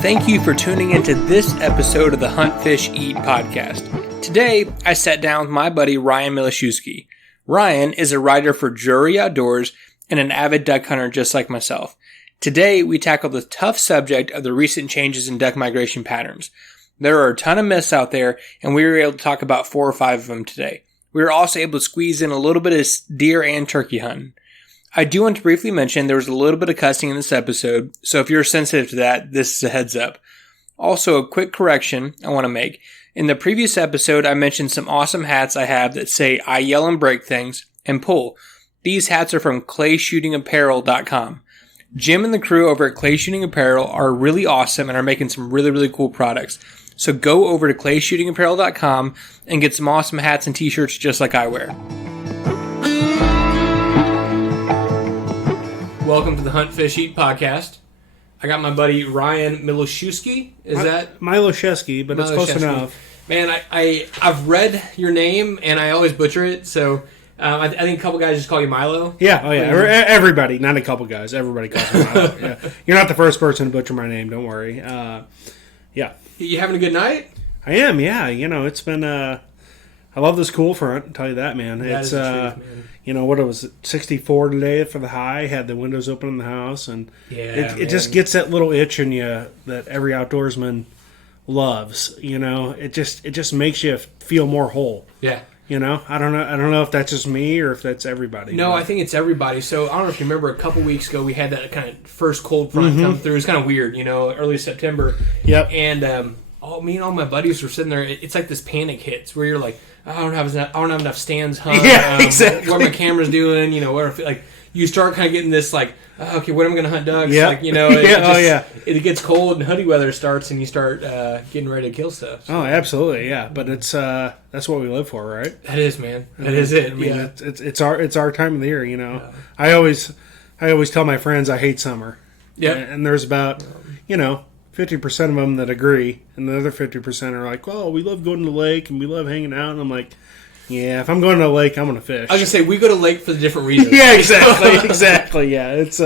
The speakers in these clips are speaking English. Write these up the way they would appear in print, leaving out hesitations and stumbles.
Thank you for tuning into this episode of the Hunt, Fish, Eat podcast. Today, I sat down with my buddy Ryan Miloshewski. Ryan is a writer for Drury Outdoors and an avid duck hunter just like myself. Today, we tackle the tough subject of the recent changes in duck migration patterns. There are a ton of myths out there, and we were able to talk about 4 or 5 of them today. We were also able to squeeze in a little bit of deer and turkey hunting. I do want to briefly mention there was a little bit of cussing in this episode, so if you're sensitive to that, this is a heads up. Also, a quick correction I want to make. In the previous episode, I mentioned some awesome hats I have that say, "I yell and break things," and pull. These hats are from clayshootingapparel.com. Jim and the crew over at Clay Shooting Apparel are really awesome and are making some really, really cool products. So go over to clayshootingapparel.com and get some awesome hats and t-shirts just like I wear. Welcome to the Hunt, Fish, Eat podcast. I got my buddy Ryan Miloshewski. Is that? Miloshewski, but it's close enough. Man, I've read your name, and I always butcher it, so I think a couple guys just call you Milo. Yeah, oh yeah. Everybody, not a couple guys. Everybody calls me Milo. Yeah. You're not the first person to butcher my name, don't worry. Yeah. You having a good night? I am, yeah. You know, it's been... I love this cool front, I'll tell you that, man. That it's is the truth, man. You know, what it was, 64 today for the high, had the windows open in the house, and it just gets that little itch in you that every outdoorsman loves, you know. It just makes you feel more whole. Yeah. You know, I don't know if that's just me or if that's everybody. No, I think it's everybody. So I don't know if you remember a couple weeks ago we had that kind of first cold front come through. It was kind of weird, you know, early September. Yep. And me and all my buddies were sitting there. It's like this panic hits where you're like, I don't have enough stands hung. Yeah, exactly. What my camera's doing, you know, like you start kind of getting this like, okay, when am I going to hunt ducks? Yep. Like, you know, it gets cold and hoodie weather starts and you start getting ready to kill stuff. So. Oh, absolutely, yeah. But it's that's what we live for, right? That is, man. That is it. I mean, it's our time of the year, you know. Yeah. I always tell my friends I hate summer. Yeah. And there's about 50% of them that agree, and the other 50% are like, "Well, we love going to the lake and we love hanging out." And I'm like, "Yeah, if I'm going to the lake, I'm going to fish." I was gonna say we go to the lake for the different reasons. Yeah, exactly. Yeah, it's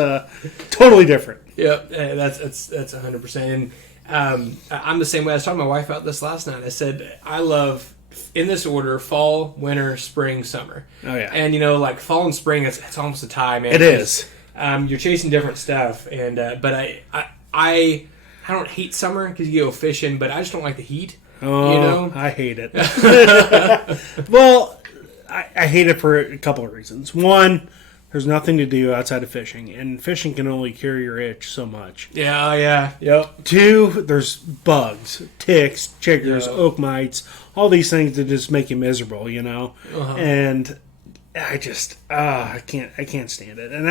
totally different. Yep, that's 100%. And I'm the same way. I was talking to my wife about this last night. I said I love, in this order, fall, winter, spring, summer. Oh yeah. And like fall and spring, it's almost a tie, man. It is. You're chasing different stuff, and but I don't hate summer because you go fishing, but I just don't like the heat. Oh, you know? I hate it. Well, I hate it for a couple of reasons. One, there's nothing to do outside of fishing, and fishing can only cure your itch so much. Yeah, yep. 2, there's bugs, ticks, chiggers, oak mites, all these things that just make you miserable, you know? Uh-huh. And I just, I can't stand it. And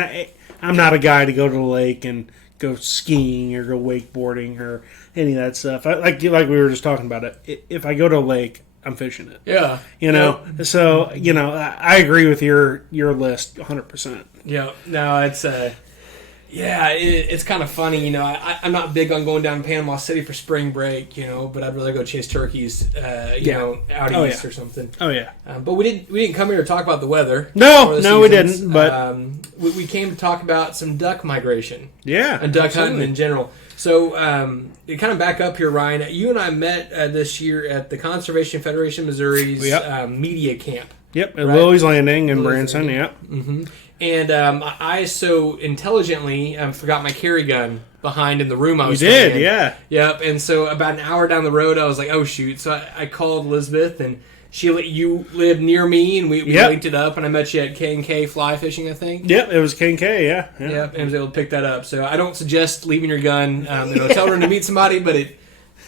I'm not a guy to go to the lake and go skiing or go wakeboarding or any of that stuff. Like we were just talking about it. If I go to a lake, I'm fishing it. Yeah. You know? Yep. So, I agree with your list 100%. Yeah. No, it's it's kind of funny, I'm not big on going down to Panama City for spring break, but I'd rather go chase turkeys, out east or something. Oh yeah. But we didn't come here to talk about the weather. No, we didn't. But we came to talk about some duck migration. Yeah, and duck hunting in general. So, to kind of back up here, Ryan, you and I met this year at the Conservation Federation of Missouri's media camp. Yep, at Lily's Landing in Branson. Yep. Mm-hmm. And I so intelligently forgot my carry gun behind in the room I was in. Yeah. Yep. And so about an hour down the road, I was like, oh, shoot. So I called Elizabeth, and you lived near me, and we linked it up, and I met you at K&K fly fishing, I think. Yep, it was K&K, yeah. Yep, and I was able to pick that up. So I don't suggest leaving your gun in a hotel room to meet somebody, but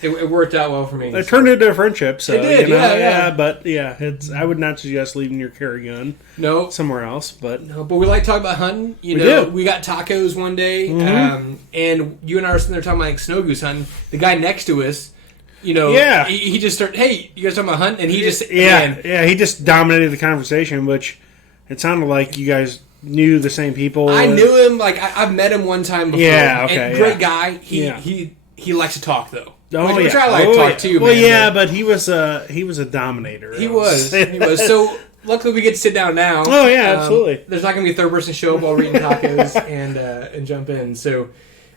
it worked out well for me. It turned into a friendship, so it did, yeah. But I would not suggest leaving your carry gun. No, somewhere else. But we like to talk about hunting. We got tacos one day, and you and I were sitting there talking about snow goose hunting. The guy next to us, he just started. Hey, you guys talking about hunting? And he just he just dominated the conversation, which it sounded like you guys knew the same people. I knew him. Like I've met him one time before. Yeah, okay, and great guy. He likes to talk though. Oh, which I like to talk too. Well, man, but he was a dominator. He was. So luckily we get to sit down now. Oh yeah, absolutely. There's not going to be a third person show up while we're eating tacos and jump in. So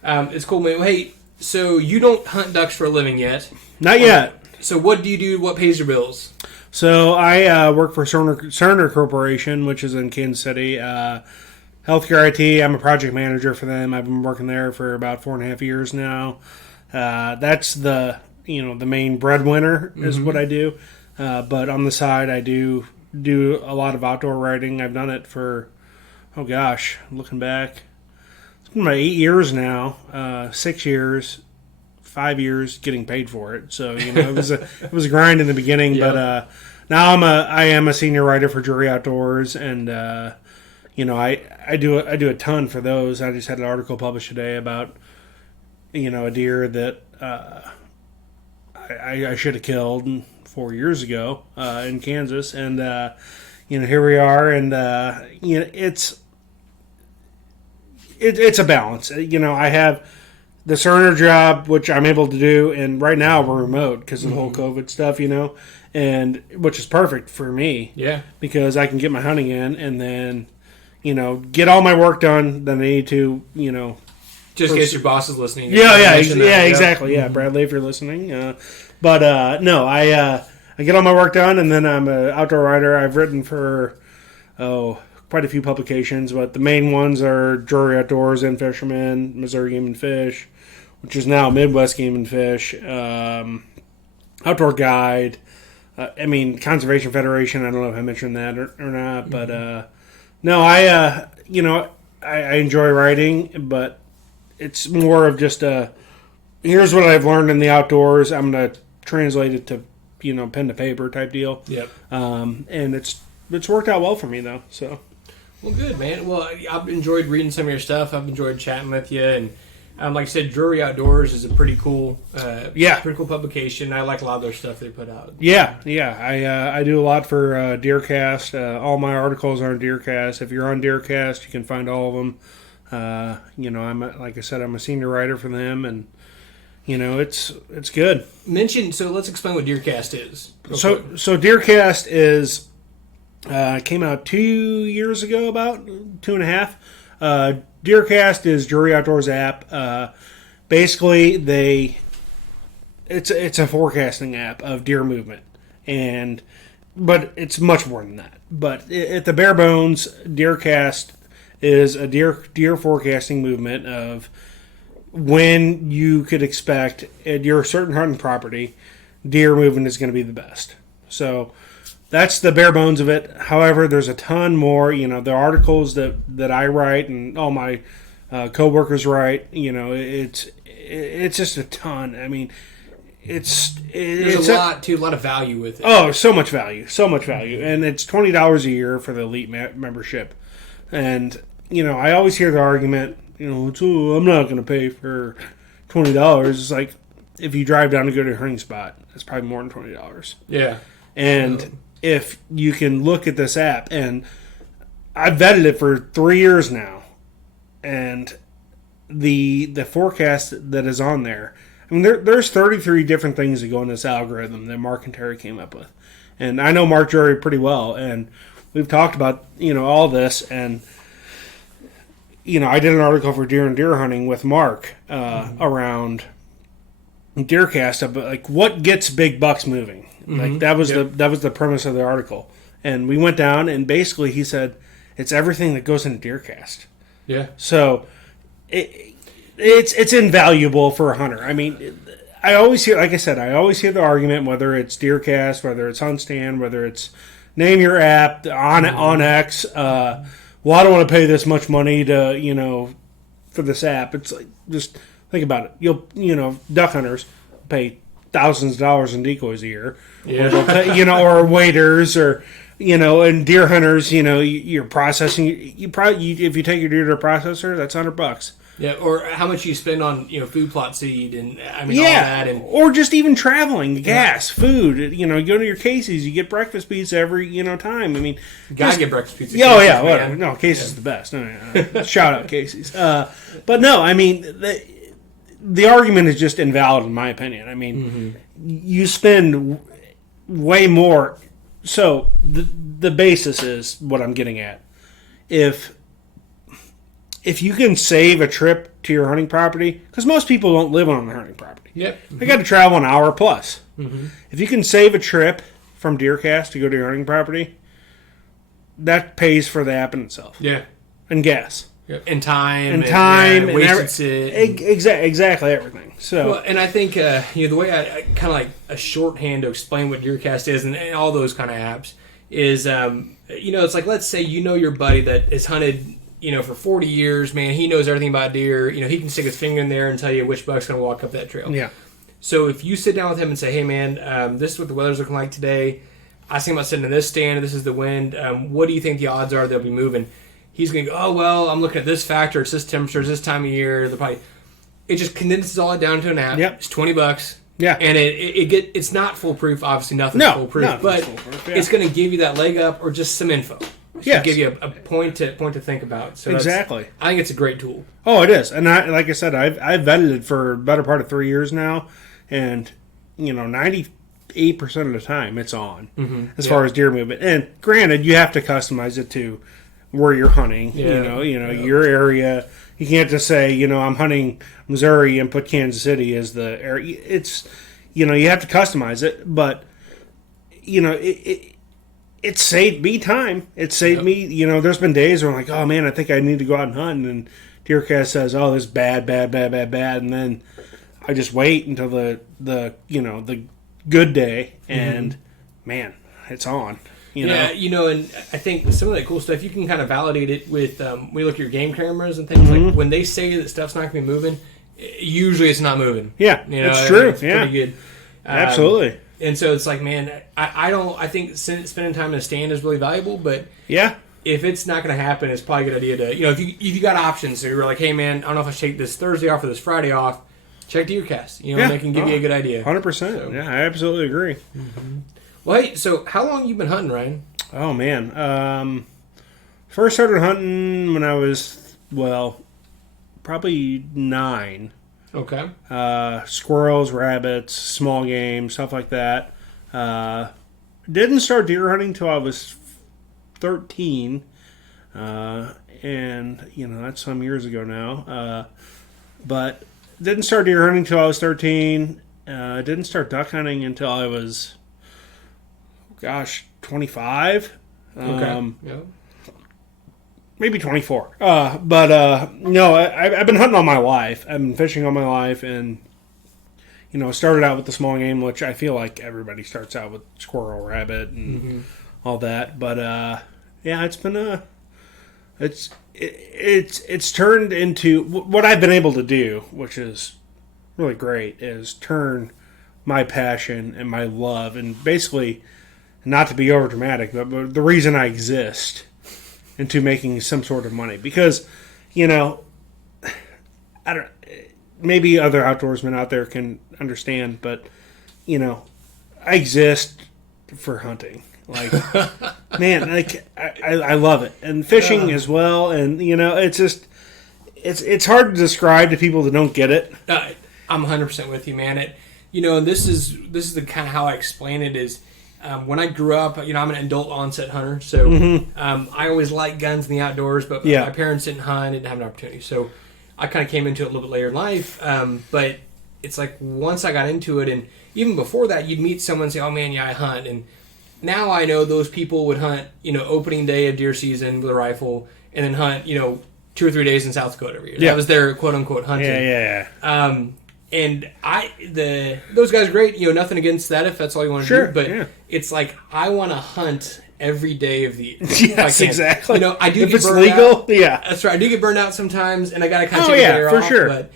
it's cool, man. Hey, So you don't hunt ducks for a living yet? Not yet. So what do you do? What pays your bills? So I work for Cerner Corporation, which is in Kansas City. Healthcare IT. I'm a project manager for them. I've been working there for about 4.5 years now. That's the main breadwinner is what I do. But on the side, I do a lot of outdoor writing. I've done it for, looking back, it's been about 8 years now. 6 years, 5 years getting paid for it. So it was a grind in the beginning, but now I am a senior writer for Drury Outdoors, and I do a ton for those. I just had an article published today about a deer that I should have killed 4 years ago in Kansas, and here we are, and it's a balance. I have the Cerner job, which I'm able to do, and right now we're remote because of the whole COVID stuff, and which is perfect for me. Yeah, because I can get my hunting in, and then get all my work done that I need to. Just in case your boss is listening. Exactly. Yeah, Bradley, if you're listening. But no, I get all my work done, and then I'm an outdoor writer. I've written for quite a few publications, but the main ones are Drury Outdoors and Fisherman, Missouri Game and Fish, which is now Midwest Game and Fish, Outdoor Guide. Conservation Federation. I don't know if I mentioned that or not, but no, I enjoy writing, but it's more of just here's what I've learned in the outdoors. I'm going to translate it to, pen to paper type deal. Yep. And it's worked out well for me, though. So. Well, good, man. Well, I've enjoyed reading some of your stuff. I've enjoyed chatting with you. And like I said, Drury Outdoors is a pretty cool publication. I like a lot of their stuff they put out. Yeah. I do a lot for DeerCast. All my articles are on DeerCast. If you're on DeerCast, you can find all of them. Like I said, I'm a senior writer for them, and it's good. So let's explain what DeerCast is. So DeerCast is came out 2 years ago, about 2.5. DeerCast is Drury Outdoors app. Basically, it's a forecasting app of deer movement, but it's much more than that. But at the bare bones, DeerCast is a deer forecasting movement of when you could expect at your certain hunting property, deer movement is going to be the best. So that's the bare bones of it. However, there's a ton more. The articles that I write and all my coworkers write. It's just a ton. There's a lot of value with it. Oh, so much value, and it's $20 a year for the elite membership. And I always hear the argument, I'm not going to pay for $20. It's like if you drive down to go to a hunting spot, it's probably more than $20. Yeah, and if you can look at this app, and I've vetted it for 3 years now, and the forecast that is on there, there's 33 different things that go in this algorithm that Mark and Terry came up with, and I know Mark Drury pretty well, and we've talked about all this, and I did an article for Deer and Deer Hunting with Mark around DeerCast about like what gets big bucks moving. Like that was the premise of the article, and we went down, and basically he said it's everything that goes into DeerCast. Yeah. So it's invaluable for a hunter. I always hear, like I said, the argument, whether it's DeerCast, whether it's HuntStand, whether it's name your app on X. Well, I don't want to pay this much money to for this app. It's like, just think about it. Duck hunters pay thousands of dollars in decoys a year, or they'll pay, or waiters, or and deer hunters. You're processing. You probably if you take your deer to a processor, that's $100. Yeah, or how much you spend on food plot seed and all that, or just even traveling, gas, food. You go to your Casey's, you get breakfast pizza every time. You gotta get breakfast pizza. Whatever. No, Casey's the best. No. Shout out Casey's. But no, the argument is just invalid in my opinion. You spend way more. So the basis is what I'm getting at. If if you can save a trip to your hunting property, because most people don't live on the hunting property. Yep. They got to travel an hour plus. If you can save a trip from DeerCast to go to your hunting property, that pays for the app in itself. Yeah. And gas. Yep. And time. And Exactly everything. So, well, and I think the way I kind of like a shorthand to explain what DeerCast is and all those kind of apps is, it's like, let's say your buddy that has hunted, for 40 years, man, he knows everything about deer. He can stick his finger in there and tell you which buck's going to walk up that trail. Yeah. So if you sit down with him and say, hey, man, this is what the weather's looking like today. I was thinking about sitting in this stand, and this is the wind. What do you think the odds are they'll be moving? He's going to go, oh, well, I'm looking at this factor. It's this temperature. It's this time of year. It just condenses all it down to an app. Yep. It's $20. Yeah. And it's not foolproof. Obviously, nothing's foolproof. But it's going to give you that leg up or just some info. Yes. Give you a point to think about. So exactly. I think it's a great tool. Oh, it is. And like I said, I've vetted it for the better part of 3 years now. And, 98% of the time it's on as far as deer movement. And granted, you have to customize it to where you're hunting, your area. You can't just say, I'm hunting Missouri and put Kansas City as the area. It's, you have to customize it, but, it saved me time. It saved me, there's been days where I'm like, oh man, I think I need to go out and hunt. And DeerCast says, oh, this is bad. And then I just wait until the good day and man, it's on. And I think some of that cool stuff, you can kind of validate it with, when you look at your game cameras and things, like when they say that stuff's not going to be moving, usually it's not moving. Yeah, it's true. It's pretty good. Absolutely. And so it's like, man, I think spending time in a stand is really valuable, but yeah, if it's not going to happen, it's probably a good idea to, if you got options, so you're like, hey man, I don't know if I should take this Thursday off or this Friday off, check DeerCast. They can give you a good idea. 100%. So. Yeah, I absolutely agree. Well, hey, so how long have you been hunting, Ryan? Oh, man. First started hunting when I was, probably 9. Okay. Squirrels, rabbits, small game, stuff like that. Didn't start deer hunting until I was 13. And, that's some years ago now. But didn't start deer hunting until I was 13. Didn't start duck hunting until I was... 25. Okay. Maybe 24. No, I've been hunting all my life. I've been fishing all my life, and started out with the small game, which I feel like everybody starts out with squirrel, rabbit, and all that. But it's been it's turned into what I've been able to do, which is really great, is turn my passion and my love, and basically. Not to be over dramatic, but the reason I exist into making some sort of money. Because, I don't. Maybe other outdoorsmen out there can understand, but I exist for hunting. Like, man, I love it, and fishing as well. And it's just it's hard to describe to people that don't get it. I'm 100% with you, man. And this is the kind of how I explain it is. When I grew up, I'm an adult onset hunter, so I always liked guns in the outdoors, but my parents didn't hunt, didn't have an opportunity, so I kind of came into it a little bit later in life, but it's like once I got into it, and even before that, you'd meet someone and say, oh man, yeah, I hunt, and now I know those people would hunt, opening day of deer season with a rifle, and then hunt, 2 or 3 days in South Dakota every year. Yeah. That was their quote-unquote hunting. Yeah. And those guys are great. Nothing against that if that's all you want to do. But it's like I want to hunt every day of the year. Yes, exactly. I do if get it's burned legal. Out. Yeah, that's right. I do get burned out sometimes, and I got to kind of take a day off. Sure. But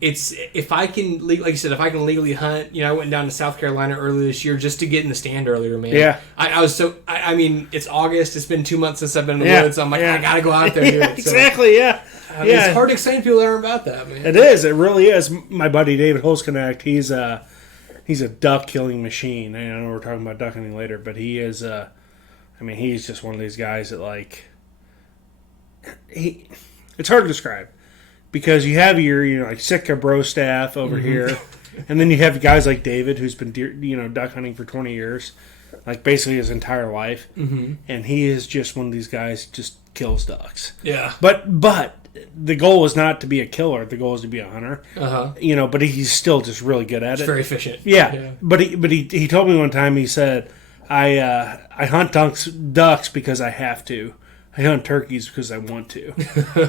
it's if I can, like you said, if I can legally hunt. I went down to South Carolina earlier this year just to get in the stand earlier, man. Yeah. I was so. I mean, it's August. It's been 2 months since I've been in the woods. So I'm like, I got to go out there and do it. Exactly. So, it's hard to explain to people that aren't about that, man. It is. It really is. My buddy David Holzknecht, he's a duck killing machine. I know we're talking about duck hunting later, but he is. He's just one of these guys that it's hard to describe because you have your Sitka bro staff over here, and then you have guys like David who's been duck hunting for 20 years, basically his entire life, and he is just one of these guys just kills ducks. Yeah, but. the goal is not to be a killer. The goal is to be a hunter. But he's still just really good at it. Very efficient. Yeah. But he told me one time, he said, I hunt ducks because I have to. I hunt turkeys because I want to.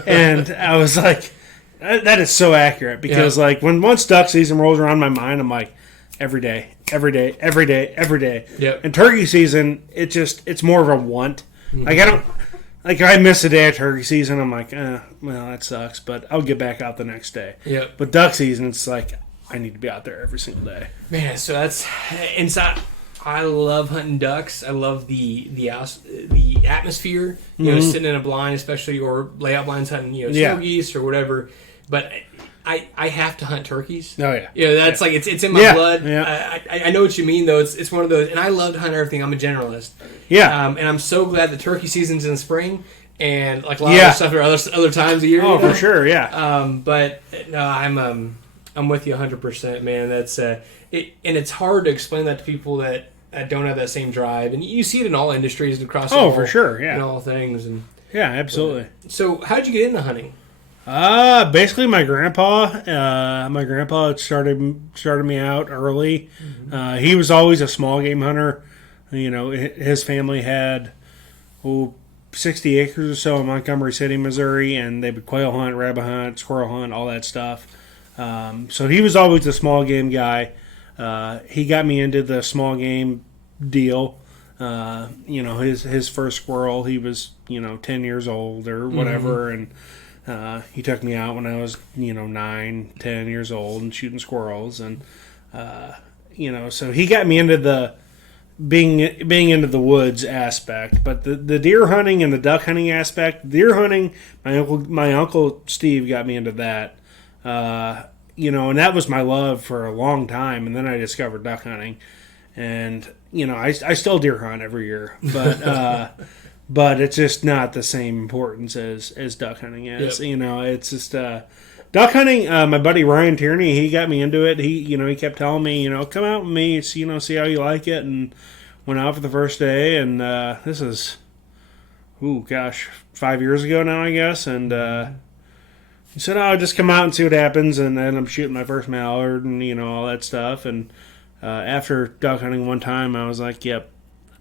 And I was like, that is so accurate, because like once duck season rolls around my mind, I'm like, every day. Yep. And turkey season, it's more of a want. Like if I miss a day of turkey season, I'm like, well, that sucks, but I'll get back out the next day. Yep. But duck season, it's like, I need to be out there every single day. Man, so that's inside. I love hunting ducks. I love the atmosphere, sitting in a blind, especially, or layout blinds hunting, snow geese or whatever. But I have to hunt turkeys. Oh yeah, that's like it's in my blood. Yeah. I know what you mean, though. It's one of those, and I love to hunt everything. I'm a generalist. Yeah, and I'm so glad the turkey season's in the spring, and like a lot of stuff are other times of year. Oh, for sure, yeah. But no, I'm with you 100%, man. That's and it's hard to explain that to people that don't have that same drive, and you see it in all industries across. For sure, yeah, in all things, and yeah, absolutely. So, how did you get into hunting? Basically, my grandpa started me out early. He was always a small game hunter. His family had 60 acres or so in Montgomery City, Missouri, and they would quail hunt, rabbit hunt, squirrel hunt, all that stuff. So he was always a small game guy. He got me into the small game deal. His first squirrel, he was 10 years old or whatever, and he took me out when I was 9, 10 years old and shooting squirrels, and so he got me into the being into the woods aspect. But the deer hunting and the duck hunting aspect, deer hunting, my uncle Steve got me into that. And that was my love for a long time. And then I discovered duck hunting, and I still deer hunt every year, but but it's just not the same importance as duck hunting is. Yep. It's just duck hunting. My buddy Ryan Tierney, he got me into it. He kept telling me, come out with me, see how you like it, and went out for the first day. And this is, 5 years ago now, I guess, and. He said, "Oh, just come out and see what happens," and then I'm shooting my first mallard and all that stuff. And after duck hunting one time, I was like, "Yep,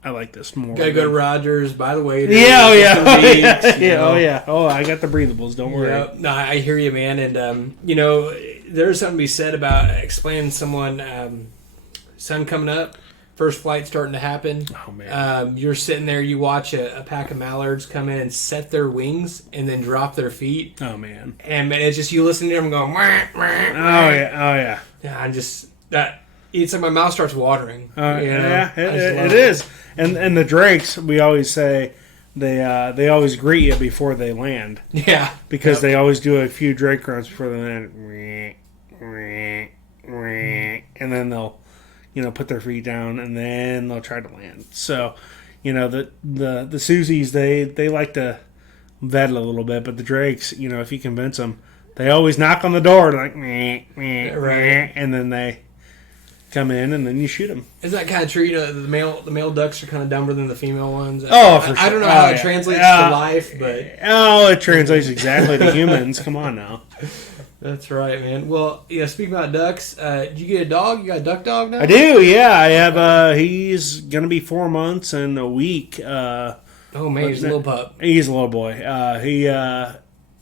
I like this more." Gotta go to Rogers, by the way. Oh yeah. Oh, I got the breathables. Don't worry. Yep. No, I hear you, man. And there's something to be said about explaining to someone, sun coming up. First flight starting to happen. Oh, man. You're sitting there, you watch a pack of mallards come in and set their wings and then drop their feet. Oh, man. And man, it's just you listen to them going, wah, wah, wah. Oh, yeah. Yeah, I'm just, it's like my mouth starts watering. Yeah, it is. And the drakes, we always say, they always greet you before they land. Yeah. Because they always do a few drake grunts before they land. And then they'll put their feet down, and then they'll try to land. So, the Susies, they like to vet it a little bit, but the drakes, if you convince them, they always knock on the door, like, right, and then they come in, and then you shoot them. Is that kind of true? The male ducks are kind of dumber than the female ones. Oh, for sure. I don't know how it translates to life, but it translates exactly to humans. Come on now. That's right, man. Well, speaking about ducks, did you get a dog? You got a duck dog now? I do, yeah. I have, he's going to be 4 months and a week. He's a little pup. He's a little boy.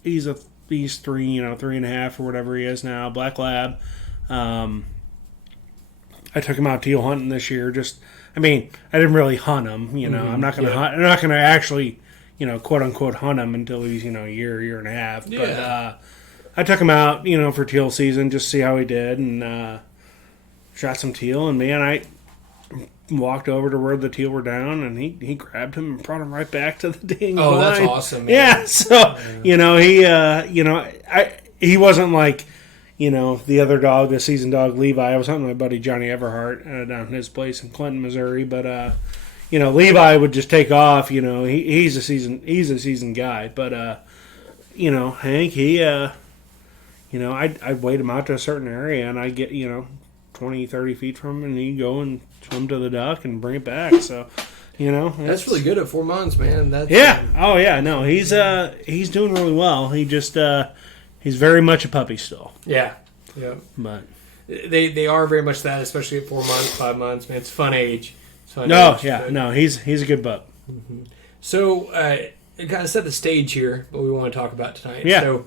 He's 3, 3.5 or whatever he is now, black lab. I took him out teal hunting this year. I didn't really hunt him, I'm not going to hunt. I'm not going to actually, quote unquote hunt him until he's, a year and a half. Yeah. But, I took him out, for teal season, just to see how he did, and shot some teal. And man, I walked over to where the teal were down, and he grabbed him and brought him right back to the dang line. That's awesome, man. Yeah, so he wasn't like the other dog, the seasoned dog Levi. I was hunting my buddy Johnny Everhart down at his place in Clinton, Missouri, but Levi would just take off. He's a seasoned guy, but Hank, he. I'd wait him out to a certain area, and I'd get, 20, 30 feet from him, and he'd go and swim to the duck and bring it back. So, That's really good at 4 months, man. That's, Oh yeah. No, he's doing really well. He just he's very much a puppy still. Yeah. But they are very much that, especially at 4 months, 5 months. Man, it's a fun age. He's a good pup. Mm-hmm. So it kind of set the stage here, what we want to talk about tonight. Yeah. So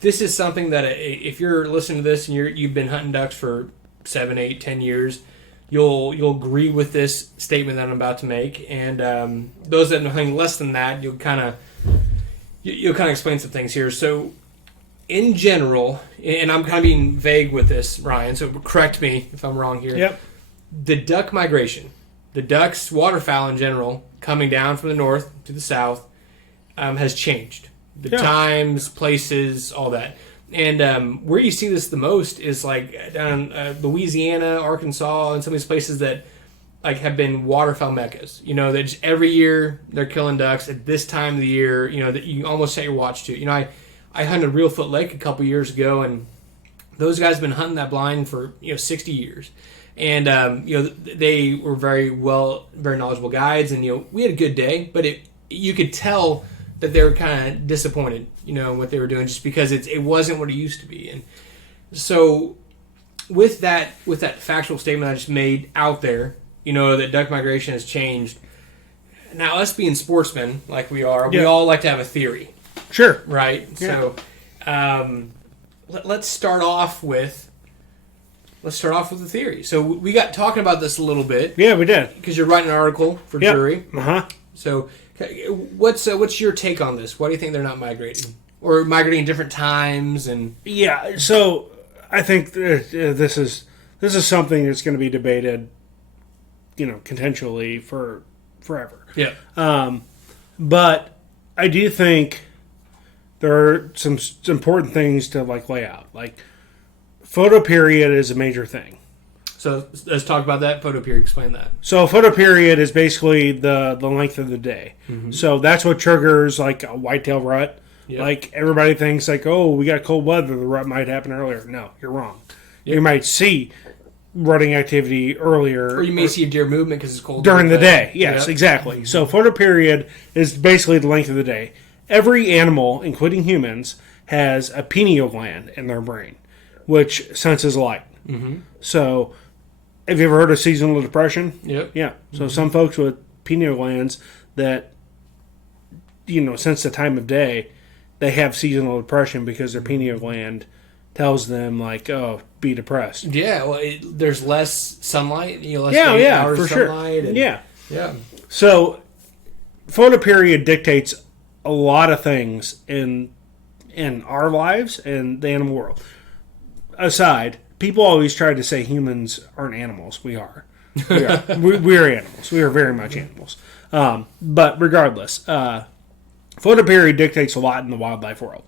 this is something that if you're listening to this and you've been hunting ducks for 7, 8, 10 years, you'll agree with this statement that I'm about to make. And those that have been hunting less than that, you'll kind of explain some things here. So in general, and I'm kind of being vague with this, Ryan, so correct me if I'm wrong here. Yep. The duck migration, the ducks, waterfowl in general, coming down from the north to the south, has changed. The times, places, all that. And where you see this the most is like down in Louisiana, Arkansas, and some of these places that like have been waterfowl meccas. That just every year they're killing ducks at this time of the year. That you almost set your watch to. I hunted Reelfoot Lake a couple years ago, and those guys have been hunting that blind for 60 years. And they were very knowledgeable guides, and we had a good day, but you could tell that they were kind of disappointed, in what they were doing, just because it wasn't what it used to be. And so with that factual statement I just made out there, that duck migration has changed. Now, us being sportsmen like we are, we all like to have a theory. Sure. Right? Yeah. So let's start off with the theory. So we got talking about this a little bit. Yeah, we did. Because you're writing an article for Drury. Uh-huh. So what's your take on this? Why do you think they're not migrating? Or migrating at different times? And yeah, so I think this is something that's going to be debated, contentially for forever. Yeah. But I do think there are some important things to lay out. Photo period is a major thing. So let's talk about that photo period. Explain that. So a photo period is basically the length of the day. Mm-hmm. So that's what triggers a whitetail rut. Yep. Everybody thinks we got cold weather, the rut might happen earlier. No, you're wrong. Yep. You might see rutting activity earlier. Or you may see a deer movement because it's cold. During the day. Yes, exactly. Mm-hmm. So photo period is basically the length of the day. Every animal, including humans, has a pineal gland in their brain, which senses light. Mm-hmm. So, have you ever heard of seasonal depression? Yep. Yeah. So some folks with pineal glands that, sense the time of day, they have seasonal depression because their pineal gland tells them be depressed. Yeah. Well, there's less sunlight. Less hours for of sunlight. Sure. Yeah. So, photo period dictates a lot of things in our lives and the animal world. Aside, people always try to say humans aren't animals. We are. We are. we are animals. We are very much animals. But regardless, photo period dictates a lot in the wildlife world.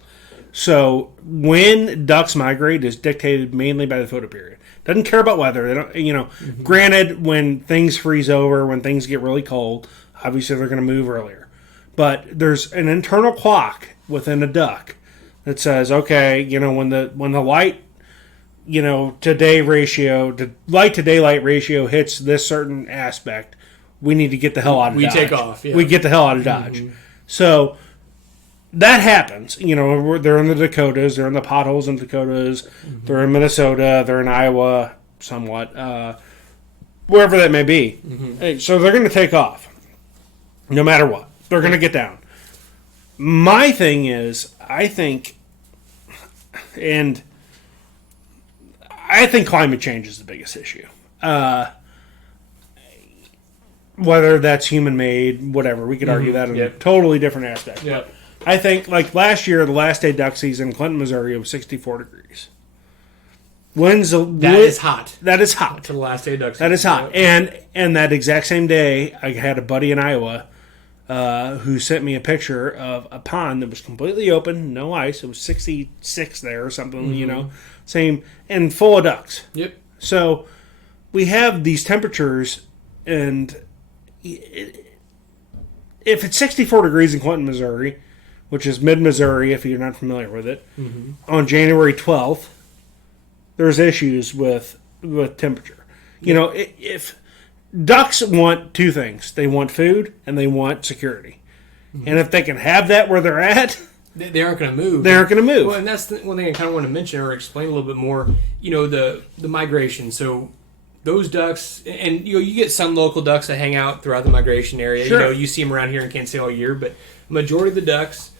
So when ducks migrate is dictated mainly by the photo period. Doesn't care about weather. They don't. Mm-hmm. Granted, when things freeze over, when things get really cold, obviously they're going to move earlier. But there's an internal clock within a duck that says, okay, when the light, to day ratio, the light to daylight ratio hits this certain aspect, we need to get the hell out of Dodge. We take off. Yeah. We get the hell out of Dodge. Mm-hmm. So that happens. They're in the Dakotas, they're in the potholes in the Dakotas, mm-hmm. They're in Minnesota, they're in Iowa, somewhat, wherever that may be. Mm-hmm. So they're going to take off, no matter what. They're going to get down. My thing is, I think climate change is the biggest issue. Whether that's human-made, whatever. We could argue that in a totally different aspect. Yep. But I think, last year, the last day duck season in Clinton, Missouri, it was 64 degrees. That is hot. That is hot. To the last day duck season. That is hot. And that exact same day, I had a buddy in Iowa who sent me a picture of a pond that was completely open, no ice. It was 66 there or something, mm-hmm. Same, and full of ducks. Yep. So we have these temperatures, and if it's 64 degrees in Clinton, Missouri, which is mid-Missouri if you're not familiar with it, mm-hmm. on January 12th, there's issues with temperature. Yep. ducks want two things. They want food and they want security. Mm-hmm. And if they can have that where they're at, they aren't going to move. They aren't going to move. Well, and that's the one thing I kind of want to mention or explain a little bit more. The migration. So those ducks, and you get some local ducks that hang out throughout the migration area. Sure. You see them around here in Kansas City all year, but the majority of the ducks,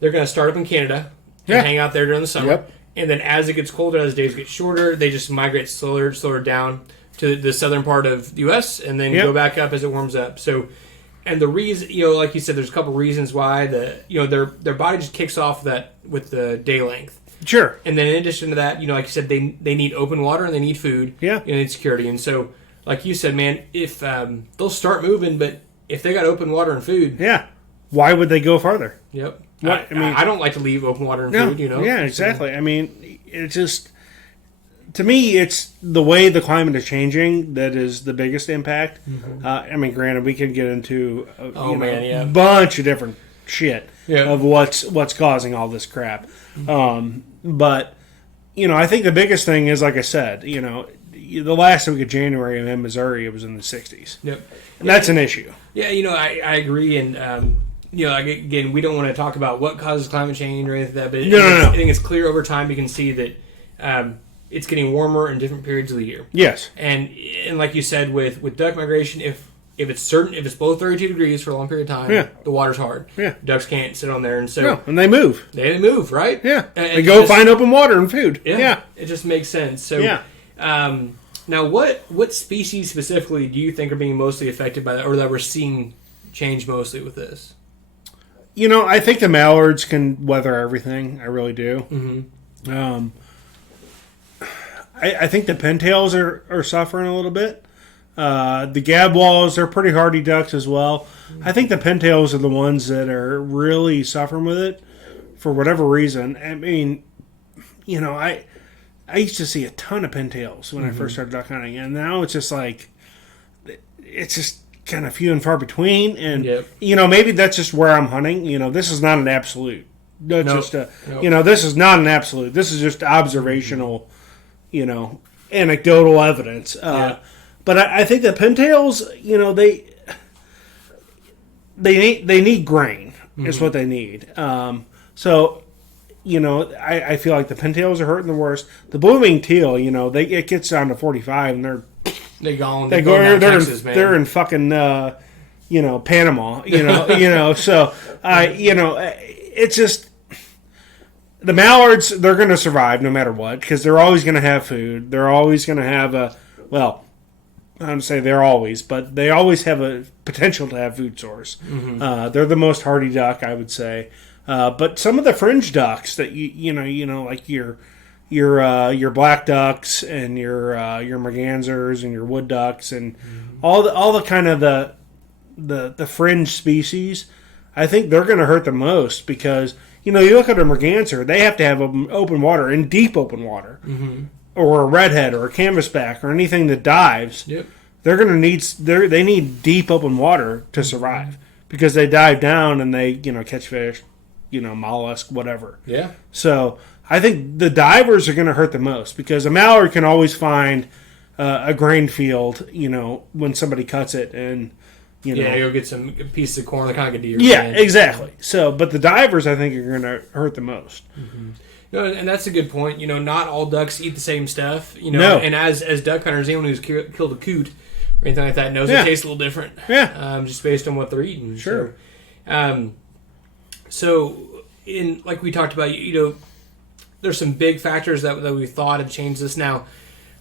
they're going to start up in Canada and hang out there during the summer. Yep. And then as it gets colder, as the days get shorter, they just migrate slower down to the southern part of the U.S. and then go back up as it warms up. So, and the reason, like you said, there's a couple reasons why their body just kicks off with the day length. Sure. And then in addition to that, like you said, they need open water and they need food. Yeah. And they need security. And so, like you said, man, if they'll start moving, but if they got open water and food, why would they go farther? Yep. I don't like to leave open water and food. Yeah, exactly. So, I mean, it's just, to me, it's the way the climate is changing that is the biggest impact. Mm-hmm. I mean, granted, we can get into a bunch of different shit of what's causing all this crap. Mm-hmm. But, I think the biggest thing is, like I said, the last week of January in Missouri, it was in the 60s. Yep. And that's an issue. Yeah, I agree. And, again, we don't want to talk about what causes climate change or anything like that, but I think it's clear over time you can see that it's getting warmer in different periods of the year. Yes. And like you said, with duck migration, if it's below 32 degrees for a long period of time, the water's hard. Yeah. Ducks can't sit on there, and so and they move. They move, right? Yeah. And they go find open water and food. Yeah. It just makes sense. So now what species specifically do you think are being mostly affected by that, or that we're seeing change mostly with this? I think the mallards can weather everything. I really do. Mm-hmm. I think the pintails are suffering a little bit. The gadwalls are pretty hardy ducks as well. I think the pintails are the ones that are really suffering with it for whatever reason. I mean, I used to see a ton of pintails when I first started duck hunting, and now it's just like it's just kind of few and far between. And maybe that's just where I'm hunting. This is not an absolute. This is not an absolute. This is just observational. Anecdotal evidence. But I think the pintails, they need grain is what they need. So, I feel like the pintails are hurting the worst. The blue-winged teal, it gets down to 45 and they're gone. They're in fucking Panama. So it's just. The mallards, they're going to survive no matter what because they're always going to have food. They're always going to have I don't say they're always, but they always have a potential to have food source. Mm-hmm. They're the most hardy duck, I would say. But some of the fringe ducks that like your black ducks and your mergansers and your wood ducks and all the kind of the fringe species, I think they're going to hurt the most because. You look at a merganser, they have to have open water and deep open water. Mm-hmm. Or a redhead or a canvasback or anything that dives. Yep. They're going to need they need deep open water to survive because they dive down and they, catch fish, mollusk, whatever. Yeah. So, I think the divers are going to hurt the most because a mallard can always find a grain field, when somebody cuts it and you'll get some pieces of corn, kind of like a deer. Yeah, exactly. So, but the divers, I think, are going to hurt the most. Mm-hmm. And that's a good point. Not all ducks eat the same stuff. No. And as duck hunters, anyone who's killed a coot or anything like that knows it tastes a little different. Yeah. Just based on what they're eating. Sure. So, like we talked about, there's some big factors that we thought had changed this. Now,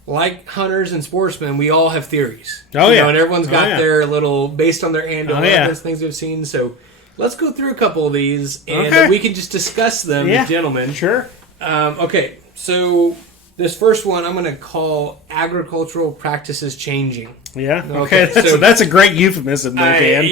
like hunters and sportsmen, we all have theories. And everyone's got their little, based on their annual evidence, things they've seen. So let's go through a couple of these, and we can just discuss them, gentlemen. Sure. Okay, so this first one I'm going to call agricultural practices changing. Yeah. Okay. So that's a great euphemism, Dan.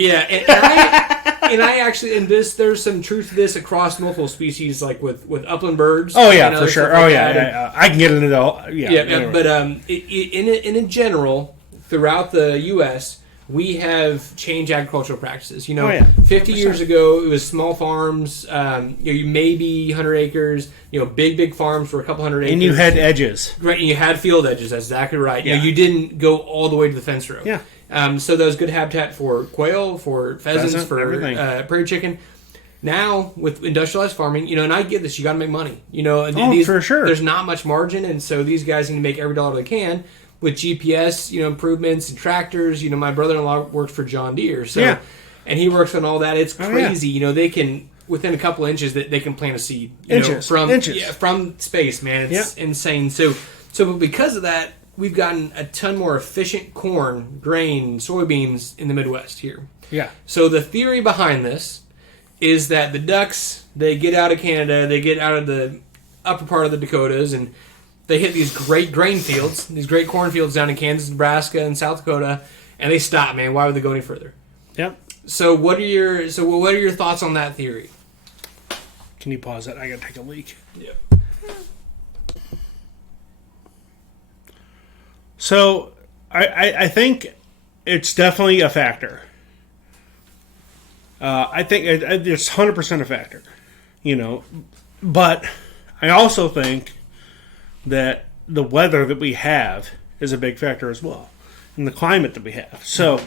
And I actually, there's some truth to this across multiple species, like with upland birds. Oh yeah, for sure. I can get into the whole, anyway. But in general, throughout the U.S., we have changed agricultural practices. 50 years ago, it was small farms. Maybe 100 acres. Big farms for a couple hundred acres. And you had edges, right? And you had field edges. That's exactly right. Yeah. You didn't go all the way to the fence row. Yeah. So that was good habitat for quail, for pheasants, for prairie chicken. Now, with industrialized farming, and I get this, you got to make money. For sure. There's not much margin, and so these guys need to make every dollar they can with GPS, improvements and tractors. My brother-in-law works for John Deere, so and he works on all that. It's crazy. They can, within a couple inches, that they can plant a seed. From space, man. It's insane. So because of that, we've gotten a ton more efficient corn, grain, soybeans in the Midwest here. Yeah. So the theory behind this is that the ducks, they get out of Canada, they get out of the upper part of the Dakotas, and they hit these great grain fields, these great corn fields down in Kansas, Nebraska, and South Dakota, and they stop, man. Why would they go any further? Yep. So what are your thoughts on that theory? Can you pause that? I gotta take a leak. Yeah. So I think it's definitely a factor. I think it's 100% a factor, But I also think that the weather that we have is a big factor as well, and the climate that we have. So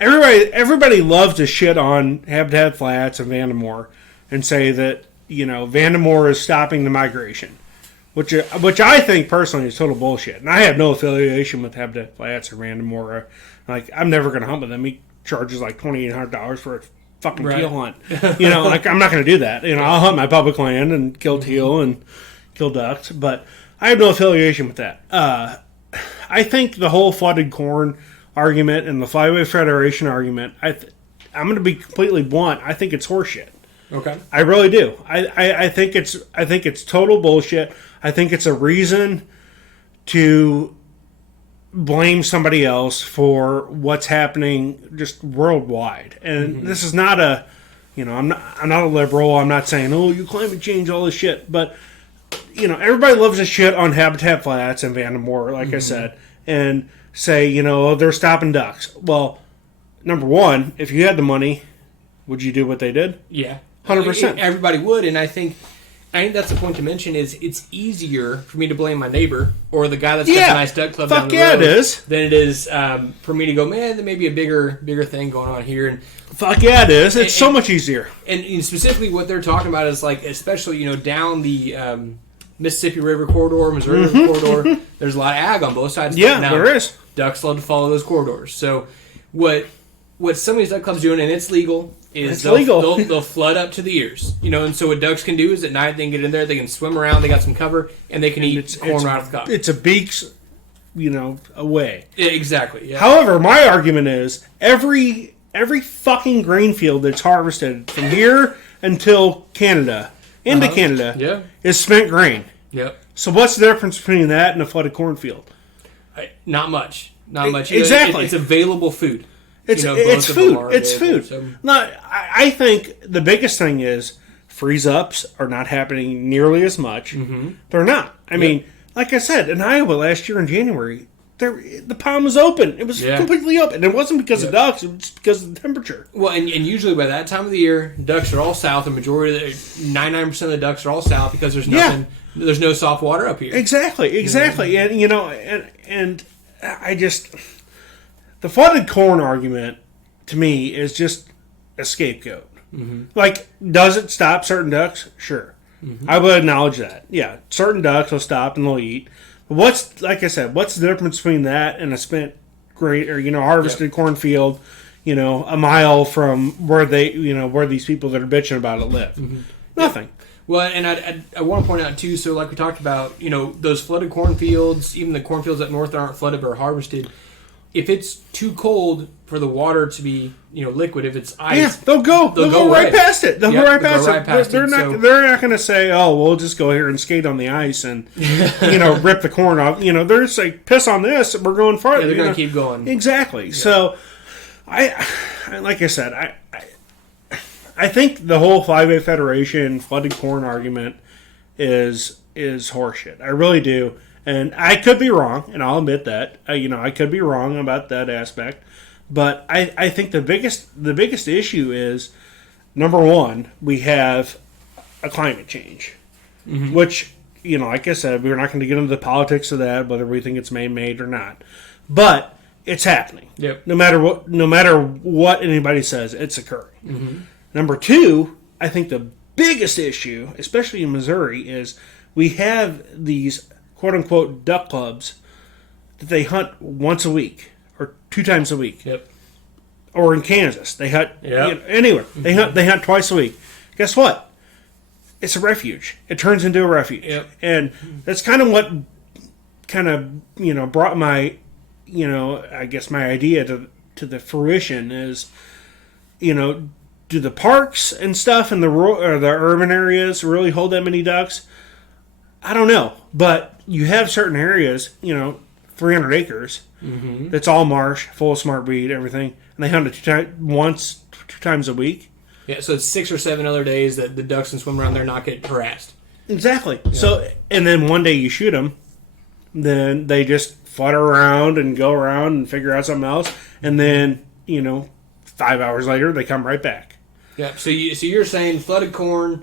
everybody loves to shit on Habitat Flats and Vandemore and say that Vandemore is stopping the migration, which I think personally is total bullshit. And I have no affiliation with Habitat Flats or Vandemore. Like, I'm never going to hunt with them. He charges like $2,800 for a fucking teal hunt. I'm not going to do that. I'll hunt my public land and kill teal and kill ducks, but I have no affiliation with that. I think the whole flooded corn argument and the Flyway Federation argument, I'm going to be completely blunt. I think it's horseshit. Okay. I really do. I think it's total bullshit. I think it's a reason to blame somebody else for what's happening just worldwide. And this is not I'm not a liberal. I'm not saying, you climate change, all this shit. But, everybody loves to shit on Habitat Flats and Vandemore, like I said, and say, they're stopping ducks. Well, number one, if you had the money, would you do what they did? Yeah. 100%. Everybody would, and I think that's the point to mention is it's easier for me to blame my neighbor or the guy that's got a nice duck club down the road than it is for me to go, man, there may be a bigger thing going on here. And it is. It's so much easier. And specifically what they're talking about is like, especially, down the Mississippi River corridor, Missouri River corridor, there's a lot of ag on both sides. Yeah, now, there is. Ducks love to follow those corridors. So what some of these duck clubs doing, and it's legal, is they'll flood up to the ears. And so what ducks can do is at night they can get in there, they can swim around, they got some cover, and they can eat corn right off the cob. It's a beaks, away. Yeah, exactly. Yeah. However, my argument is every fucking grain field that's harvested from here until Canada, Canada, is spent grain. Yep. So what's the difference between that and a flooded cornfield? Not much. Not much. Exactly. It's available food. It's food. It's food. So. No, I think the biggest thing is freeze-ups are not happening nearly as much. They're not. I mean, like I said, in Iowa last year in January, the pond was open. It was completely open. And it wasn't because of ducks. It was because of the temperature. Well, and usually by that time of the year, ducks are all south. The majority, 99% of the ducks are all south because there's nothing. There's no soft water up here. Exactly. And I just... The flooded corn argument, to me, is just a scapegoat. Like, does it stop certain ducks? Sure. I would acknowledge that. Yeah, certain ducks will stop and they'll eat. But like I said, what's the difference between that and a spent grain or harvested cornfield, a mile from where where these people that are bitching about it live? Nothing. Well, and I want to point out too. So, like we talked about, those flooded cornfields, even the cornfields up north that aren't flooded but are harvested. If it's too cold for the water to be, liquid, if it's ice, they'll go right past it. They'll go right past it. They're not going to say, "Oh, we'll just go here and skate on the ice and rip the corn off." They're just like, "Piss on this, we're going farther." Yeah, they're going to keep going. Exactly. Yeah. So, like I said, I think the whole Flyway Federation flooded corn argument is horseshit. I really do. And I could be wrong, and I'll admit that. I could be wrong about that aspect. But I think the biggest issue is, number one, we have a climate change. Which, like I said, we're not going to get into the politics of that, whether we think it's man-made or not. But it's happening. Yep. No matter what anybody says, it's occurring. Mm-hmm. Number two, I think the biggest issue, especially in Missouri, is we have these quote-unquote duck clubs that they hunt once a week or 2 times a week. Yep. Or in Kansas, they hunt anywhere. Mm-hmm. They hunt twice a week. Guess what? It's a refuge. It turns into a refuge. Yep. And that's kind of what brought my I guess my idea to the fruition is, do the parks and stuff in the urban areas really hold that many ducks? I don't know, but you have certain areas, 300 acres, mm-hmm. that's all marsh, full of smart weed, everything, and they hunt it 2 times a week. Yeah, so it's 6 or 7 other days that the ducks can swim around there and not get harassed. Exactly. Yeah. So, and then one day you shoot them, then they just flutter around and go around and figure out something else, and then 5 hours later they come right back. Yeah. So you're saying flooded corn,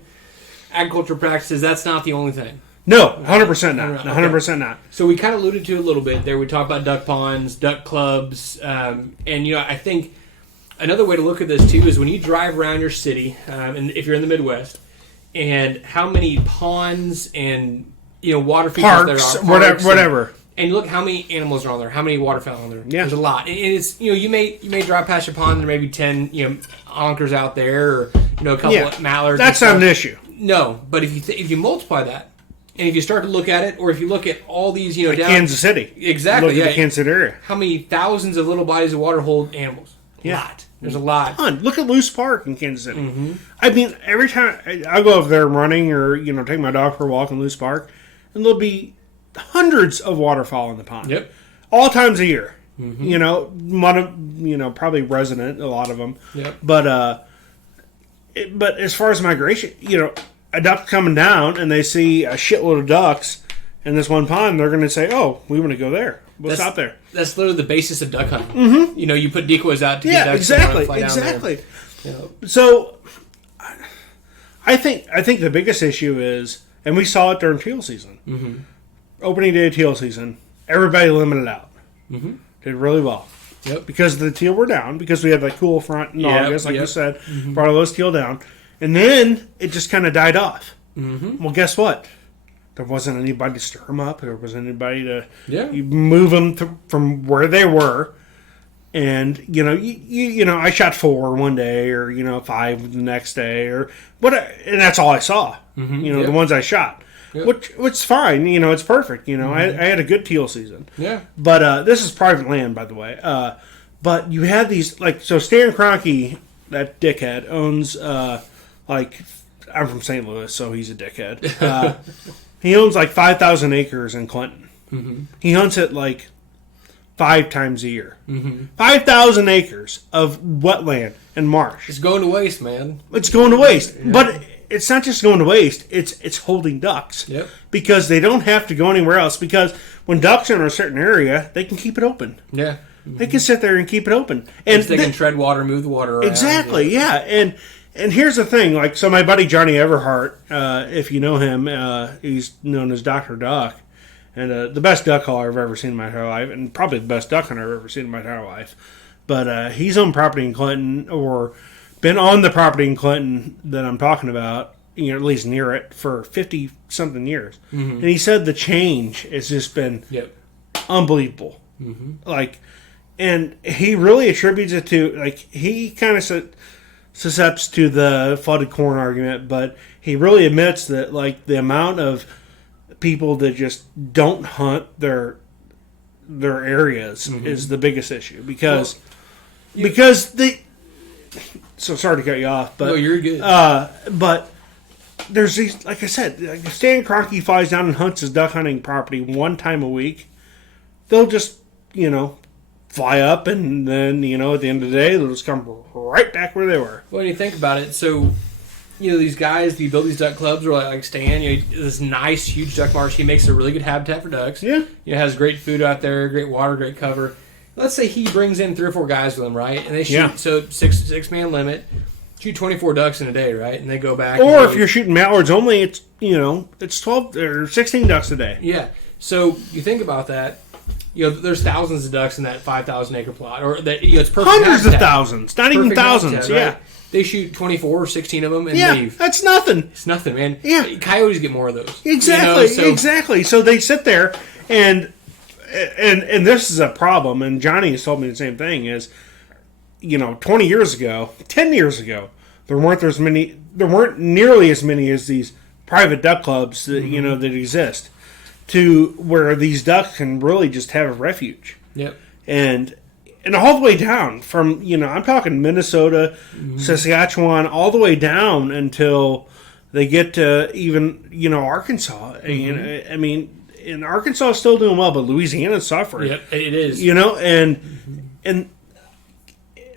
agriculture practices. That's not the only thing. No, 100% not. 100% not. So we kind of alluded to it a little bit there. We talked about duck ponds, duck clubs, and I think another way to look at this too is when you drive around your city, and if you're in the Midwest, and how many ponds and water features parks, there are, whatever. And you look how many animals are on there, how many waterfowl on there. Yeah. There's a lot. And it's you may drive past your pond, and there may be 10 onkers out there, or a couple of mallards. That's not an issue. No, but if you multiply that, and if you start to look at it, or if you look at all these, like down Kansas City, exactly, look at the Kansas City area. How many thousands of little bodies of water hold animals? A lot. There's a lot. Look at Loose Park in Kansas City. Mm-hmm. I mean, every time I go over there running or take my dog for a walk in Loose Park, and there'll be hundreds of waterfowl in the pond. Yep. All times a year. Mm-hmm. Probably resident, a lot of them. Yep. But but as far as migration, a duck coming down and they see a shitload of ducks in this one pond, they're going to say, "Oh, we want to go there. We'll stop there." That's literally the basis of duck hunting. Mm-hmm. You put decoys out to get ducks to fly exactly. down there. So, I think the biggest issue is, and we saw it during teal season, opening day of teal season. Everybody limited out. Mm-hmm. Did really well. Yep. Because the teal were down, because we had that cool front in August, like you said, mm-hmm. brought all those teal down. And then it just kind of died off. Mm-hmm. Well, guess what? There wasn't anybody to stir them up. There wasn't anybody to you move them from where they were. And, I shot 4 one day or, 5 the next day or whatever. And that's all I saw, mm-hmm. the ones I shot. Yep. Which is fine, it's perfect. Mm-hmm. I had a good teal season. Yeah. But this is private land, by the way. But you have these, so Stan Kroenke, that dickhead, owns, I'm from St. Louis, so he's a dickhead. He owns 5,000 acres in Clinton. Mm-hmm. He hunts it 5 times a year. Mm-hmm. 5,000 acres of wetland and marsh. It's going to waste, man. It's going to waste. Yeah. But it's not just going to waste. It's holding ducks. Yep. Because they don't have to go anywhere else. Because when ducks are in a certain area, they can keep it open. Yeah. Mm-hmm. They can sit there and keep it open. And they can tread water, move the water around. Exactly, yeah. And here's the thing. So my buddy Johnny Everhart, if you know him, he's known as Dr. Duck. And the best duck caller I've ever seen in my entire life, and probably the best duck hunter I've ever seen in my entire life. But he's owned property in Clinton, or been on the property in Clinton that I'm talking about, at least near it, for 50-something years. Mm-hmm. And he said the change has just been unbelievable. Mm-hmm. And he really attributes it to, he kind of suscepts to the flooded corn argument, but he really admits that, the amount of people that just don't hunt their areas is the biggest issue because they. So sorry to cut you off, but no, you're good. But there's these, like I said, if Stan Kroenke flies down and hunts his duck hunting property 1 time a week, they'll just fly up, and then at the end of the day they'll just come right back where they were. Well, when you think about it, so. These guys, you build these duck clubs, or like Stan, this nice, huge duck marsh. He makes a really good habitat for ducks. Yeah. Has great food out there, great water, great cover. Let's say he brings in 3 or 4 guys with him, right? And they shoot, so 6-man limit, shoot 24 ducks in a day, right? And they go back. Or if you're shooting mallards only, it's, it's 12 or 16 ducks a day. Yeah. So you think about that. there's thousands of ducks in that 5,000 acre plot, or that it's perfect. Hundreds habitat. of thousands, not even thousands. Habitat, Yeah, right? They shoot 24 or 16 of them and leave. That's nothing. It's nothing, man. Yeah, coyotes get more of those. Exactly, exactly. So they sit there, and this is a problem. And Johnny has told me the same thing. Is 20 years ago, 10 years ago, there weren't nearly as many as these private duck clubs that that exist, to where these ducks can really just have a refuge. Yep. And all the way down from I'm talking Minnesota, Saskatchewan, all the way down until they get to even Arkansas. I mean, in Arkansas is still doing well, but Louisiana's suffering. Yep, it is. And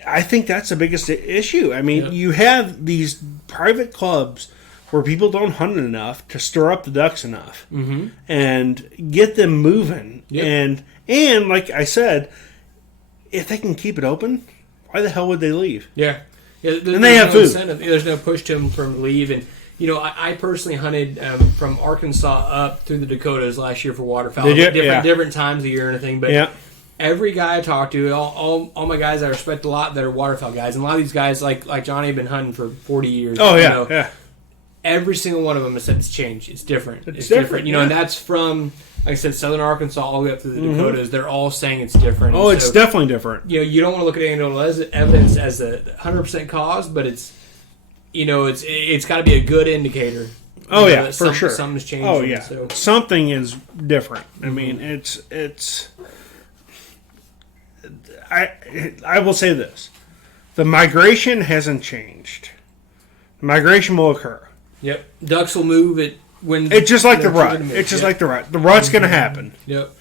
I think that's the biggest issue. I mean, you have these private clubs where people don't hunt enough to stir up the ducks enough and get them moving. Yep. And like I said, if they can keep it open, why the hell would they leave? Yeah. And they have food. Incentive. There's no push to them from leave. And I personally hunted from Arkansas up through the Dakotas last year for waterfowl. Different times of the year and everything, but. Every guy I talk to, all my guys I respect a lot that are waterfowl guys, and a lot of these guys like Johnny have been hunting for 40 years. Oh yeah, yeah. Every single one of them has said it's changed. It's different. It's different. And that's from, like I said, southern Arkansas all the way up to the Dakotas. They're all saying it's different. Oh, it's definitely different. You don't want to look at anecdotal evidence as a 100% cause, but it's got to be a good indicator. Oh yeah, for sure. Something's changed. Oh yeah, something is different. I mean, it's. I will say this: the migration hasn't changed. The migration will occur. Yep, ducks will move when it's just like the rut. It's just like the rut. The rut's going to happen. Yep,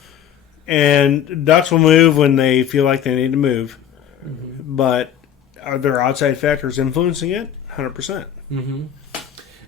and ducks will move when they feel like they need to move. But are there outside factors influencing it? 100%.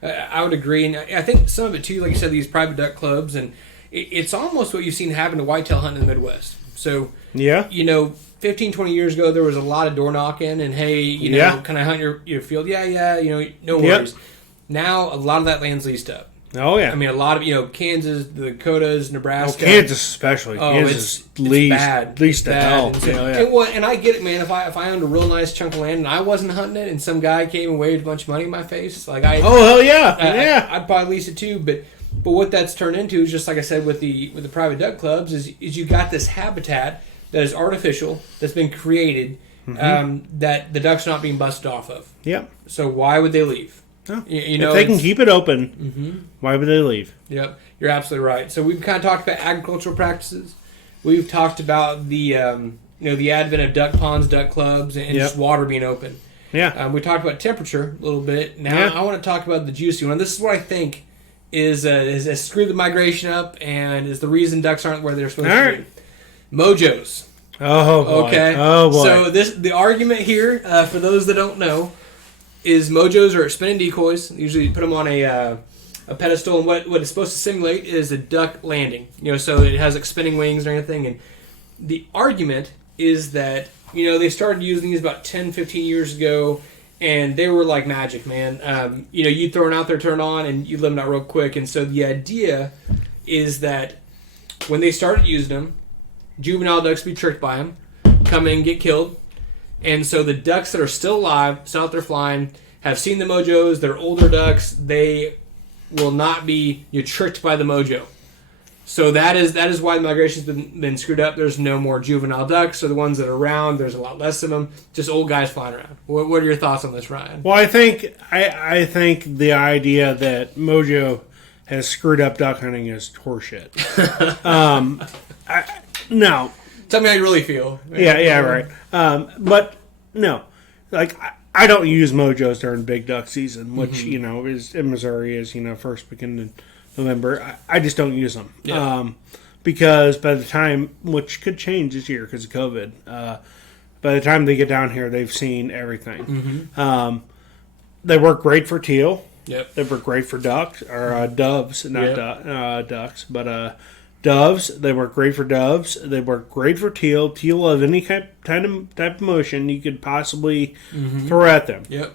I would agree, and I think some of it too, like you said, these private duck clubs, and it's almost what you've seen happen to whitetail hunting in the Midwest. So 15, 20 years ago, there was a lot of door knocking and, hey, can I hunt your field? Yeah, no worries. Yep. Now, a lot of that land's leased up. Oh, yeah. I mean, a lot of, Kansas, the Dakotas, Nebraska. Oh, Kansas especially. Kansas it's bad. Leased to hell. And I get it, man. If I owned a real nice chunk of land and I wasn't hunting it and some guy came and waved a bunch of money in my face, oh, hell yeah. I'd probably lease it too, But what that's turned into is just like I said with the private duck clubs is you got this habitat that is artificial, that's been created, that the ducks are not being busted off of. Yep. So why would they leave? No. If they can keep it open, why would they leave? Yep, you're absolutely right. So we've kind of talked about agricultural practices. We've talked about the the advent of duck ponds, duck clubs, and just water being open. Yeah. We talked about temperature a little bit. Now I want to talk about the juicy one. This is what I think is screw the migration up and is the reason ducks aren't where they're supposed to be. Mojos. Oh boy. Okay. Oh boy. So the argument here, for those that don't know, is mojos are spinning decoys. Usually you put them on a pedestal, and what it's supposed to simulate is a duck landing. So it has like spinning wings and everything. And the argument is that they started using these about 10, 15 years ago, and they were like magic, man. You'd throw it out there, turn on, and you'd let them out real quick. And so the idea is that when they started using them, juvenile ducks be tricked by them, come in and get killed. And so the ducks that are still alive, still out there flying, have seen the mojos. They're older ducks. They will not be tricked by the mojo. So that is why the migration's been screwed up. There's no more juvenile ducks. So the ones that are around, there's a lot less of them. Just old guys flying around. What are your thoughts on this, Ryan? Well, I think the idea that mojo has screwed up duck hunting is horseshit. No. Tell me how you really feel. Yeah, right. But no, like I don't use mojos during big duck season, which is in Missouri is first weekend in November. I just don't use them because by the time, which could change this year because of COVID, by the time they get down here, they've seen everything. They work great for teal. Yep. They work great for ducks or doves, not ducks, but. Doves, they work great for doves. They work great for teal. Teal of any type of motion you could possibly throw at them. Yep.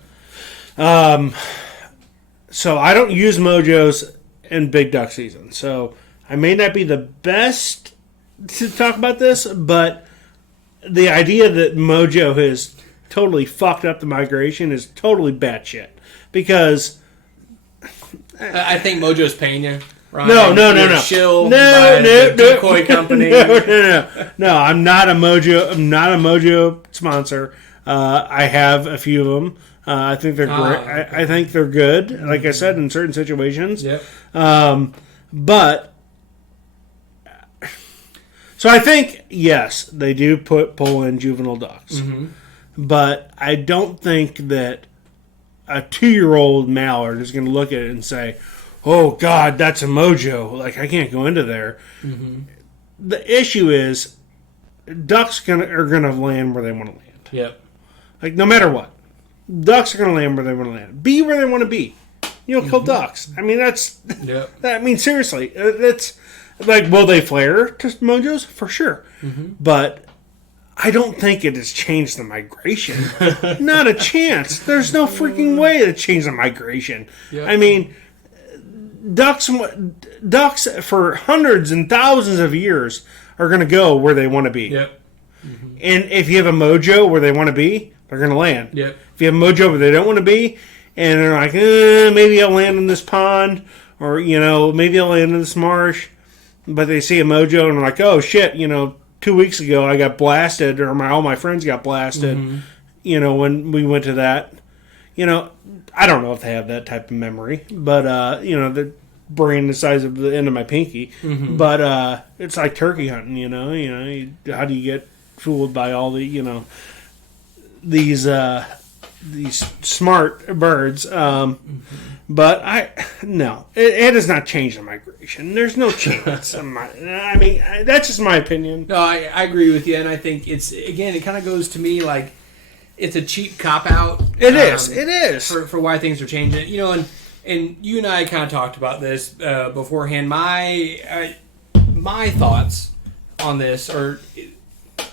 So I don't use mojos in big duck season. So I may not be the best to talk about this, but the idea that Mojo has totally fucked up the migration is totally batshit. Because I think Mojo's paying you. Ryan. No. Shill by the decoy company. No. I'm not a Mojo sponsor. I have a few of them. I think they're great. Okay. I think they're good. Like I said, in certain situations. Yep. But so I think yes, they do pull in juvenile ducks, but I don't think that a 2-year-old mallard is going to look at it and say, "Oh God, that's a Mojo. Like I can't go into there." Mm-hmm. The issue is ducks are gonna land where they want to land. Yep. Like no matter what, ducks are gonna land where they want to land. Be where they want to be. Kill ducks. I mean that's. Yep. I mean seriously, that's like will they flare to Mojos for sure, but. I don't think it has changed the migration. Not a chance. There's no freaking way to change the migration. Yep. I mean, ducks for hundreds and thousands of years are going to go where they want to be. Yep. And if you have a Mojo where they want to be, they're going to land. Yep. If you have a Mojo where they don't want to be, and they're like, maybe I'll land in this pond, or maybe I'll land in this marsh, but they see a Mojo and they're like, oh shit, 2 weeks ago, I got blasted, or all my friends got blasted, when we went to that. I don't know if they have that type of memory, but, the brain the size of the end of my pinky. But it's like turkey hunting, how do you get fooled by all the, these smart birds? But it has not changed the migration. There's no chance. That's just my opinion. No, I agree with you, and I think it kind of goes to me like it's a cheap cop out. It is for why things are changing. And you and I kind of talked about this beforehand. My thoughts on this are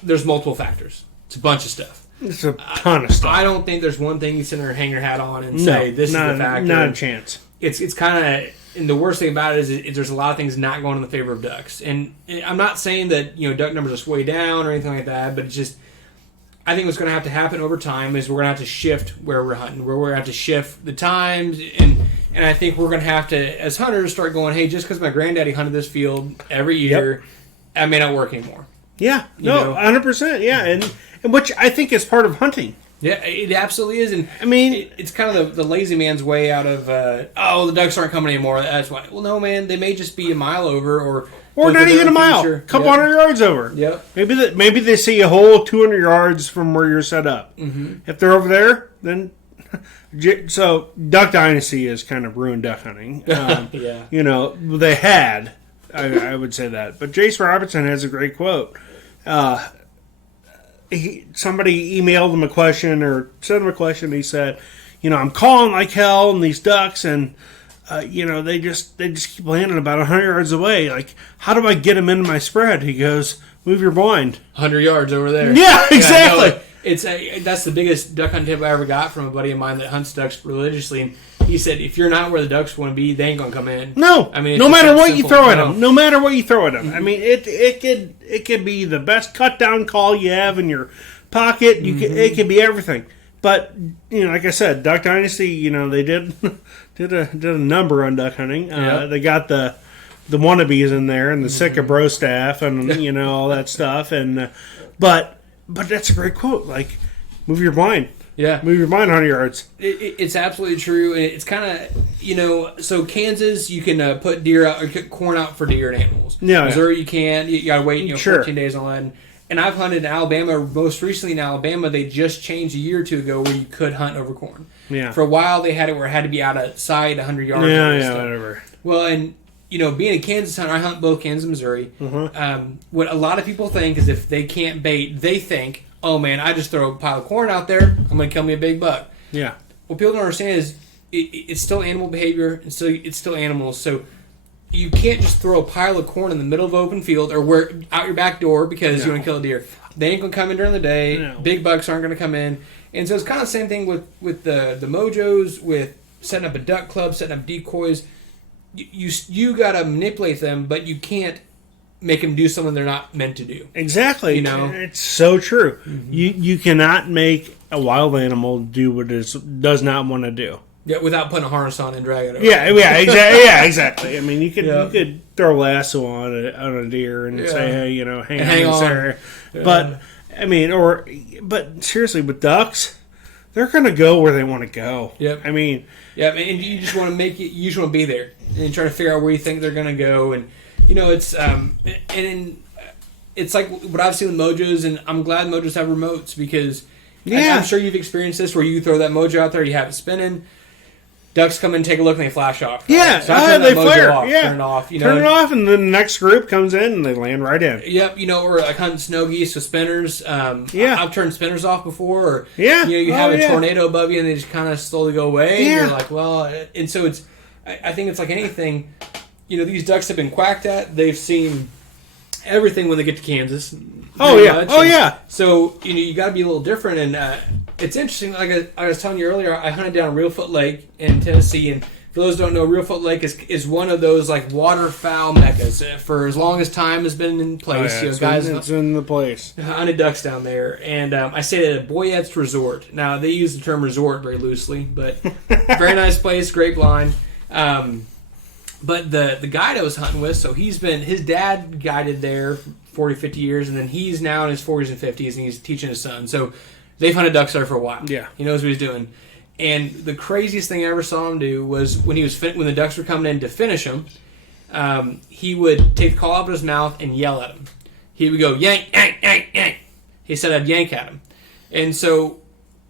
there's multiple factors. It's a bunch of stuff. It's a ton of stuff. I don't think there's one thing you sit there and hang your hat on and say this is the factor. Not a chance. It's kind of, and the worst thing about it is there's a lot of things not going in the favor of ducks. And I'm not saying that duck numbers are way down or anything like that, but it's just I think what's going to have to happen over time is we're going to have to shift where we're hunting, where we're going to have to shift the times, and I think we're going to have to, as hunters, start going, hey, just because my granddaddy hunted this field every year, I may not work anymore. Yeah, 100%, yeah, and which I think is part of hunting. Yeah, it absolutely is, and it's kind of the lazy man's way out of the ducks aren't coming anymore. That's why. Well, no, man, they may just be a mile over, or not even a mile, a couple hundred yards over. Yep. Maybe they see a whole 200 yards from where you're set up. Mm-hmm. If they're over there, then so Duck Dynasty has kind of ruined duck hunting. Yeah. They had. I would say that, but Jace Robertson has a great quote. Somebody emailed him a question or sent him a question. He said, I'm calling like hell on these ducks, and they just keep landing about 100 yards away. Like, how do I get them into my spread? He goes, move your blind 100 yards over there. Yeah, exactly. That's the biggest duck hunt tip I ever got from a buddy of mine that hunts ducks religiously. And he said, if you're not where the ducks want to be, they ain't gonna come in. No, no matter what you throw at them. No matter what you throw at them. Mm-hmm. It could be the best cut down call you have in your pocket. It could be everything. But like I said, Duck Dynasty, they did a number on duck hunting. They got the wannabes in there and the sick of bro staff and all that stuff. And but that's a great quote. Like, move your blind. Yeah. Move your blind 100 yards. It's absolutely true. And it's kind of, so Kansas, you can put deer out, or corn out for deer and animals. Yeah. Missouri, you can't. You got to wait 14 days on that. And I've hunted in Alabama. Most recently in Alabama, they just changed a year or two ago where you could hunt over corn. Yeah. For a while, they had it where it had to be out of sight 100 yards. Yeah, whatever. Well, and being a Kansas hunter, I hunt both Kansas and Missouri. Mm-hmm. What a lot of people think is if they can't bait, they think, oh man, I just throw a pile of corn out there, I'm going to kill me a big buck. Yeah. What people don't understand is it's still animal behavior, and it's still animals. So you can't just throw a pile of corn in the middle of open field or out your back door because you want to kill a deer. They ain't going to come in during the day. No. Big bucks aren't going to come in. And so it's kind of the same thing with the Mojos, with setting up a duck club, setting up decoys. You got to manipulate them, but you can't make them do something they're not meant to do. Exactly. You know? It's so true. You cannot make a wild animal do what it does not want to do. Yeah, without putting a harness on and dragging it over. Yeah, exactly. I mean, you could throw a lasso on a deer and say, hey, hang on. There. Yeah. But I mean, but seriously, with ducks, they're going to go where they want to go. Yep. I mean, and you just want to make it. You just want to be there and try to figure out where you think they're going to go. And it's it's like what I've seen with mojos, and I'm glad mojos have remotes because I'm sure you've experienced this where you throw that mojo out there, you have it spinning. Ducks come in, take a look, and they flash off. Right? Yeah, so they flare. Turn it off. Turn it off, and then the next group comes in, and they land right in. Yep, or like hunting snow geese with spinners. I've turned spinners off before. Or, you have a tornado above you, and they just kind of slowly go away. Yeah. And you're like, well, and so it's. I think it's like anything. These ducks have been quacked at. They've seen everything when they get to Kansas. So you got to be a little different, and it's interesting. Like I was telling you earlier, I hunted down Reelfoot Lake in Tennessee, and for those who don't know, Reelfoot Lake is one of those like waterfowl meccas. For as long as time has been in place, it's in the place. Hunted ducks down there, and I stayed at a Boyette's Resort. Now they use the term resort very loosely, but very nice place, great blind. But the guide I was hunting with, so his dad guided there 40, 50 years, and then he's now in his 40s and 50s, and he's teaching his son. So they've hunted ducks there for a while. Yeah. He knows what he's doing. And the craziest thing I ever saw him do was when the ducks were coming in to finish them, he would take the call out of his mouth and yell at them. He would go, yank, yank, yank, yank. He said I'd yank at him. And so,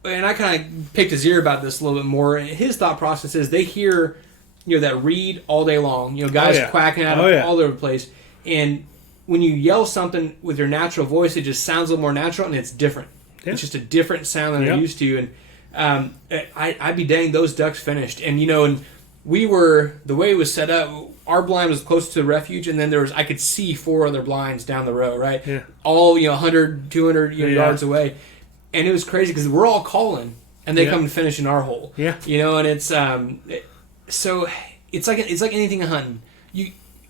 and I kind of picked his ear about this a little bit more. And his thought process is they hear, that reed all day long. Guys quacking at them all over the place. And when you yell something with your natural voice, it just sounds a little more natural and it's different. Yeah. It's just a different sound than they're used to. And I'd be dang, those ducks finished. And, and the way it was set up, our blind was close to the refuge, and then I could see 4 other blinds down the row, right? Yeah. All, 100, 200 yards away. And it was crazy because we're all calling, and they come and finish in our hole. Yeah. And it's, so it's like anything in hunting.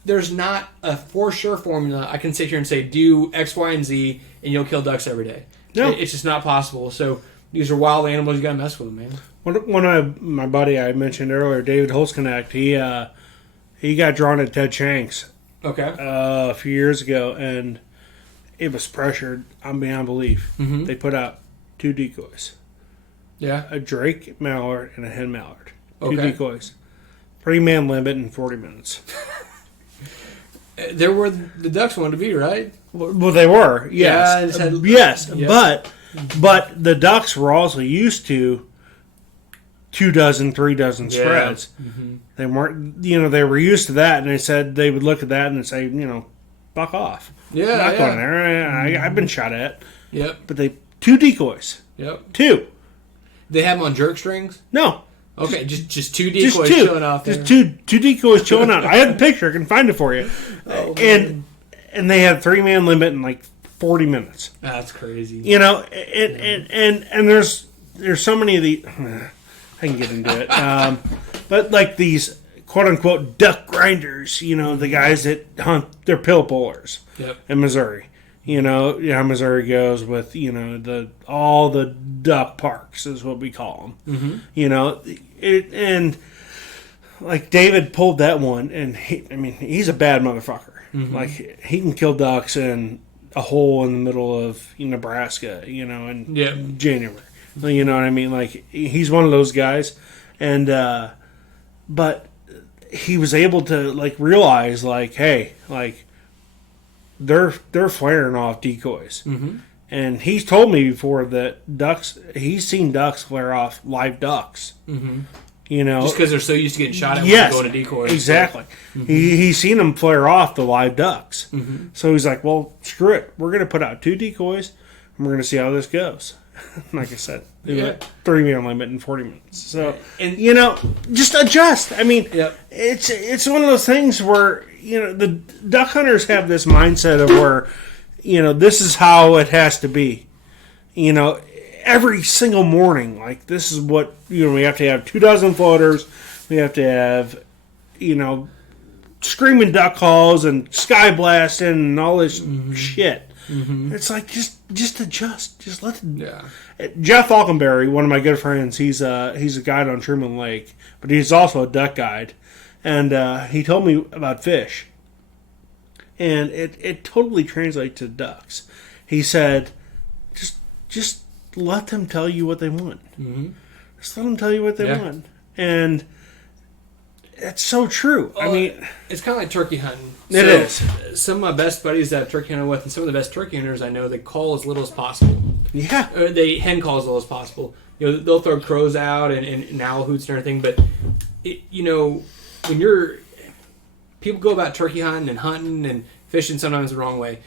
There's not a for sure formula I can sit here and say, do X, Y, and Z, and you'll kill ducks every day. No. It's just not possible. So these are wild animals. You got to mess with them, man. One of my buddy I mentioned earlier, David Holzknecht, he got drawn at Ted Shanks a few years ago, and it was pressured beyond belief. Mm-hmm. They put out 2 decoys. Yeah. A drake mallard and a hen mallard. 2 decoys. 3-man limit in 40 minutes. There were the ducks wanted to be, right? Well, they were, yes. But the ducks were also used to 2 dozen, 3 dozen spreads. Mm-hmm. They weren't, they were used to that, and they said they would look at that and say, fuck off. Yeah, I'm not going there. I've been shot at. Yep. But 2 decoys. Yep. 2. They have them on jerk strings? No. Okay, just 2 decoys chilling out there. Just two decoys chilling out. I have the picture. I can find it for you. And they had 3-man limit in like 40 minutes. That's crazy. And there's so many of the. I can get into it. But like these quote unquote duck grinders, the guys that hunt, they're pill pullers in Missouri. How Missouri goes with, all the duck parks is what we call them. Mm-hmm. And like David pulled that one, and he's a bad motherfucker. Mm-hmm. Like he can kill ducks in a hole in the middle of Nebraska, in January. You know what I mean? Like he's one of those guys, and but he was able to realize hey, they're flaring off decoys. Mm-hmm. And he's told me before that he's seen ducks flare off live ducks. Mm-hmm. Just because they're so used to getting shot at when they go to decoys. Exactly. Mm-hmm. He's seen them flare off the live ducks. Mm-hmm. So he's like, well, screw it. We're going to put out 2 decoys, and we're going to see how this goes. Like I said, 3-man limit in 40 minutes. So, and just adjust. It's one of those things where, the duck hunters have this mindset of where, this is how it has to be. Every single morning, this is what, we have to have 2 dozen floaters. We have to have, screaming duck calls and sky blasting and all this shit. It's like just adjust, just let it. Yeah. Jeff Falconberry, one of my good friends, he's a guide on Truman Lake, but he's also a duck guide, and he told me about fish, and it totally translates to ducks. He said, just let them tell you what they want. Just let them tell you what they want, and it's so true. Well, I mean, it's kind of like turkey hunting. It is. Some of my best buddies that I've turkey hunted with, and some of the best turkey hunters I know, they call as little as possible. Yeah. Or they hen call as little as possible. You know, they'll throw crows out and owl hoots and everything, but when people go about turkey hunting and fishing sometimes the wrong way.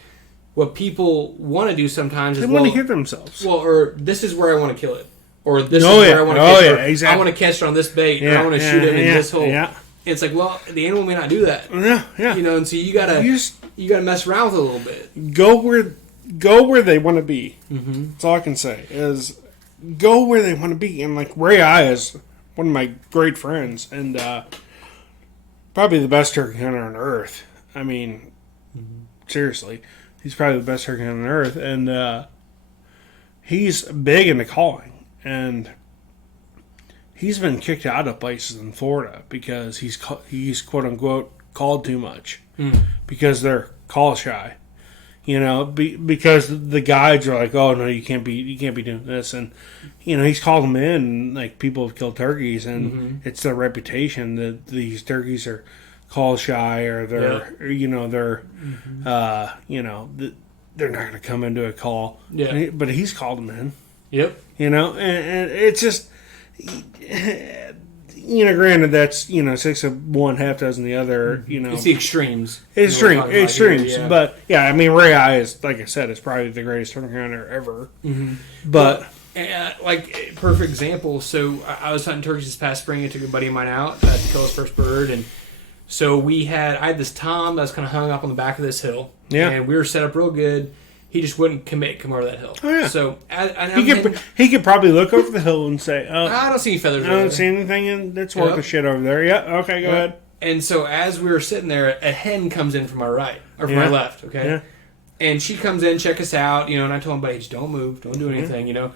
What people want to do sometimes is they want to hear themselves. Well, or this is where I want to kill it, or this is where I want to catch it. Exactly. I want to catch it on this bait, or I want to shoot it in this hole. Yeah. It's like, well, the animal may not do that. Yeah. You know, and so you gotta mess around with it a little bit. Go where they want to be. That's all I can say is go where they want to be. And like Ray I is one of my great friends and probably the best turkey hunter on earth. I mean, seriously, he's probably the best turkey hunter on earth, and he's big into calling, and he's been kicked out of places in Florida because he's quote unquote called too much because they're call shy, you know, because the guides are like, oh no, you can't be doing this, and you know he's called them in, and like people have killed turkeys, and it's their reputation that these turkeys are call shy or they're they're not going to come into a call, but he's called them in, you know, and it's just. You know, granted, that's 6 of one, half dozen the other. You know, it's the extremes. Extremes, but yeah, I mean, Ray I is, like I said, is probably the greatest turkey hunter ever. But like perfect example. So I was hunting turkeys this past spring. I took a buddy of mine out to kill his first bird, and so I had this tom that was kind of hung up on the back of this hill. Yeah, and we were set up real good. He just wouldn't come over that hill. Oh, yeah. So he could probably look over the hill and say, "Oh, I don't see any feathers. I don't see anything that's worth a shit over there." Yeah, okay, go ahead. And so as we were sitting there, a hen comes in from our right or from my left. Okay, and she comes in, check us out. You know, and I told him, "Buddy, just don't move, don't do anything." You know,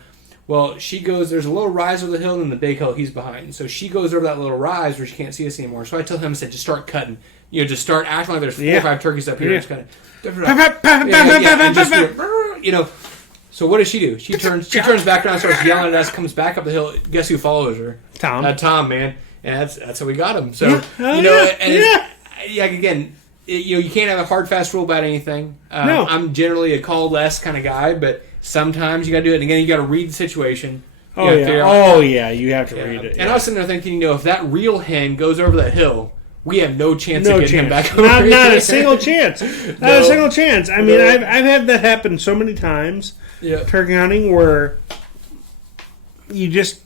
well, she goes. There's a little rise over the hill, and the big hill he's behind. So she goes over that little rise where she can't see us anymore. So I tell him, I said, "Just start cutting. You know, just start acting like there's 4 or 5 turkeys up here." Just kind of. You know, so what does she do? She turns back around, starts yelling at us, comes back up the hill. Guess who follows her? Tom, man, and that's how we got him. So again, you can't have a hard fast rule about anything. No. I'm generally a call less kind of guy, but sometimes you got to do it. And again, you got to read the situation. You have to read it. And I was sitting there thinking, if that real hen goes over that hill, we have no chance of getting him back over here. Not a single chance. Not a single chance. I mean, I've had that happen so many times, turkey hunting, where you just...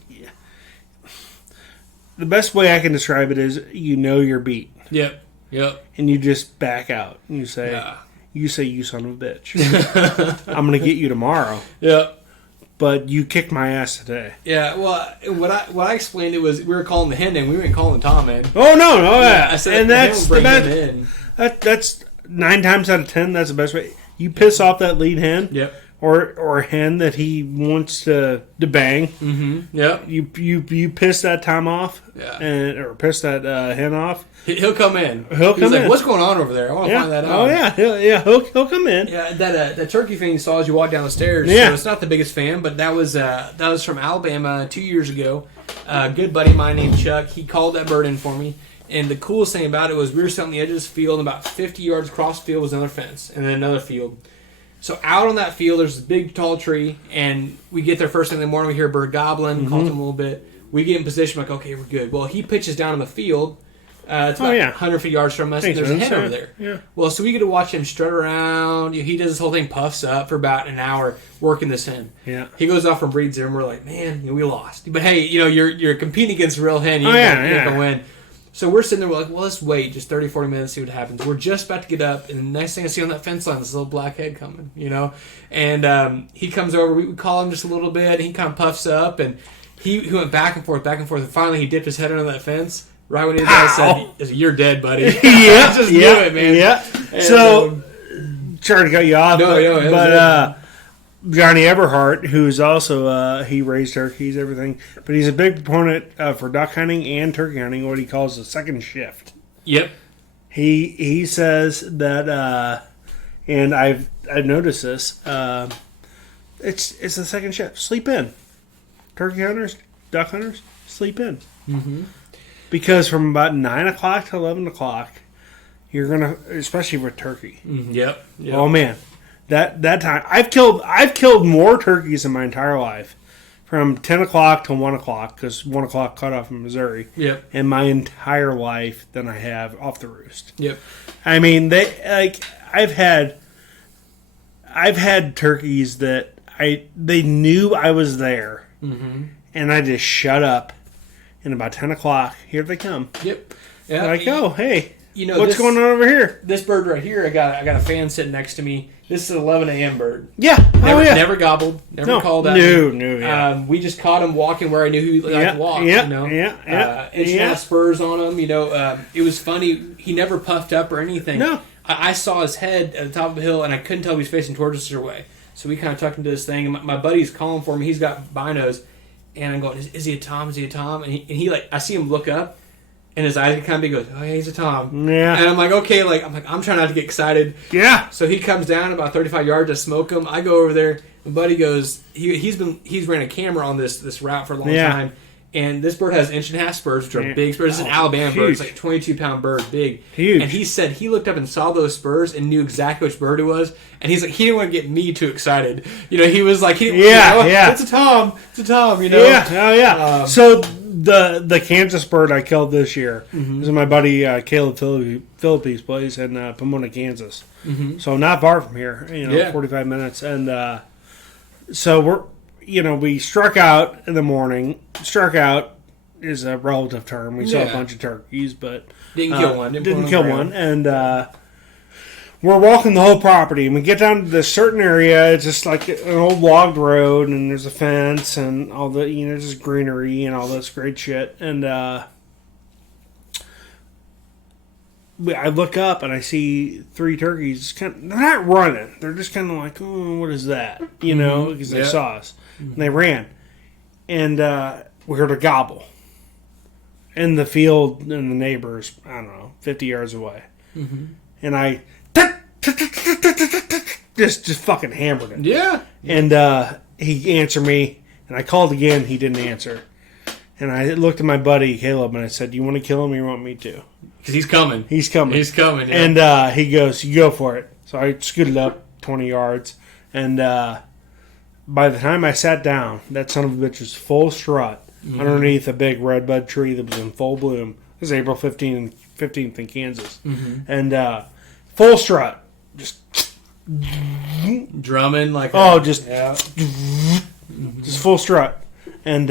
The best way I can describe it is you're beat. Yep. And you just back out. And you say, you son of a bitch. I'm going to get you tomorrow. Yep. But you kicked my ass today. Yeah, well, what I explained it was we were calling the hen in, we weren't calling Tom in. Oh no, I said, and that's the best. That's 9 times out of 10. That's the best way. You piss off that lead hen, or a hen that he wants to bang. Yep. You piss that Tom off, or piss that hen off. He'll come in. He's like, what's going on over there? I want to find that out. Oh yeah, he'll come in. Yeah, that turkey thing you saw as you walked down the stairs. Yeah, so it's not the biggest fan, but that was from Alabama 2 years ago. A good buddy of mine named Chuck, he called that bird in for me. And the coolest thing about it was we were sitting on the edge of this field, and about 50 yards across the field was another fence, and then another field. So out on that field, there's this big tall tree, and we get there first thing in the morning. We hear a bird gobbling, calls him a little bit. We get in position, like, okay, we're good. Well, he pitches down in the field. It's about 100 feet yards from us, and there's a hen over there. Yeah. Well, so we get to watch him strut around. He does this whole thing, puffs up for about an hour working this hen. Yeah. He goes off and breeds there, and we're like, man, we lost. But hey, you're competing against a real hen. You're going to win. So we're sitting there, we're like, well, let's wait just 30, 40 minutes, see what happens. We're just about to get up, and the next thing I see on that fence line is this little black head coming, And he comes over, we call him just a little bit, and he kind of puffs up, and he went back and forth, and finally he dipped his head under that fence, Right when he said, "You're dead, buddy." Yeah, just do it, man. Yeah. And, so, sorry to cut you off, No, but Johnny Everhart, who's also he raised turkeys, everything, but he's a big proponent for duck hunting and turkey hunting, what he calls the second shift. Yep. He says that, and I've noticed this. It's the second shift. Sleep in. Turkey hunters, duck hunters, sleep in. Mm-hmm. Because from about 9 o'clock to 11 o'clock, you're gonna, especially with turkey. Mm-hmm. Yep. Oh man, that time I've killed more turkeys in my entire life from 10 o'clock to 1 o'clock, because 1 o'clock cut off in Missouri. Yep. In my entire life than I have off the roost. Yep. I mean, I've had turkeys that they knew I was there, mm-hmm. and I just shut up. And about 10 o'clock, here they come. Yep. Yeah. Like, oh, hey, what's going on over here? This bird right here, I got a fan sitting next to me. This is an 11 a.m. bird. Yeah. Never gobbled. Never called out. No. Yeah. We just caught him walking where I knew he liked to walk. Yeah. Inch spurs on him. It was funny. He never puffed up or anything. No. I saw his head at the top of the hill, and I couldn't tell if he was facing towards us or away. So we kind of tucked into this thing, and my buddy's calling for me. He's got binos. And I'm going, is he a tom? Is he a tom? And he I see him look up, and his eyes kind of big. Goes, oh yeah, he's a tom. Yeah. And I'm like, okay, I'm trying not to get excited. Yeah. So he comes down about 35 yards to smoke him. I go over there. My buddy goes, he's ran a camera on this route for a long time. And this bird has 1.5 inch spurs, which are big spurs. This is an Alabama bird. It's like a 22-pound bird, big. Huge. And he said he looked up and saw those spurs and knew exactly which bird it was. And he's like, he didn't want to get me too excited. He was like, it's a tom. It's a tom, Yeah, oh yeah. So the Kansas bird I killed this year is my buddy Caleb Phillippe's place in Pomona, Kansas. Mm-hmm. So not far from here, 45 minutes. And so we struck out in the morning. Struck out is a relative term. We saw a bunch of turkeys, but didn't kill one. Didn't kill one. And we're walking the whole property, and we get down to this certain area. It's just like an old logged road, and there's a fence, and all the just greenery and all this great shit. And I look up and I see 3 turkeys. They're not running. They're just kind of like, oh, what is that? Because they saw us. And they ran. And we heard a gobble in the field, and the neighbors, I don't know, 50 yards away. Mm-hmm. And I just fucking hammered it. Yeah. And he answered me, and I called again. He didn't answer. And I looked at my buddy Caleb, and I said, "Do you want to kill him, or you want me to?" Because he's coming. He's coming. Yeah. And he goes, "You go for it." So I scooted up 20 yards, and by the time I sat down, that son of a bitch was full strut underneath a big redbud tree that was in full bloom. This is April 15th in Kansas. Mm-hmm. And full strut. Just drumming like just full strut. And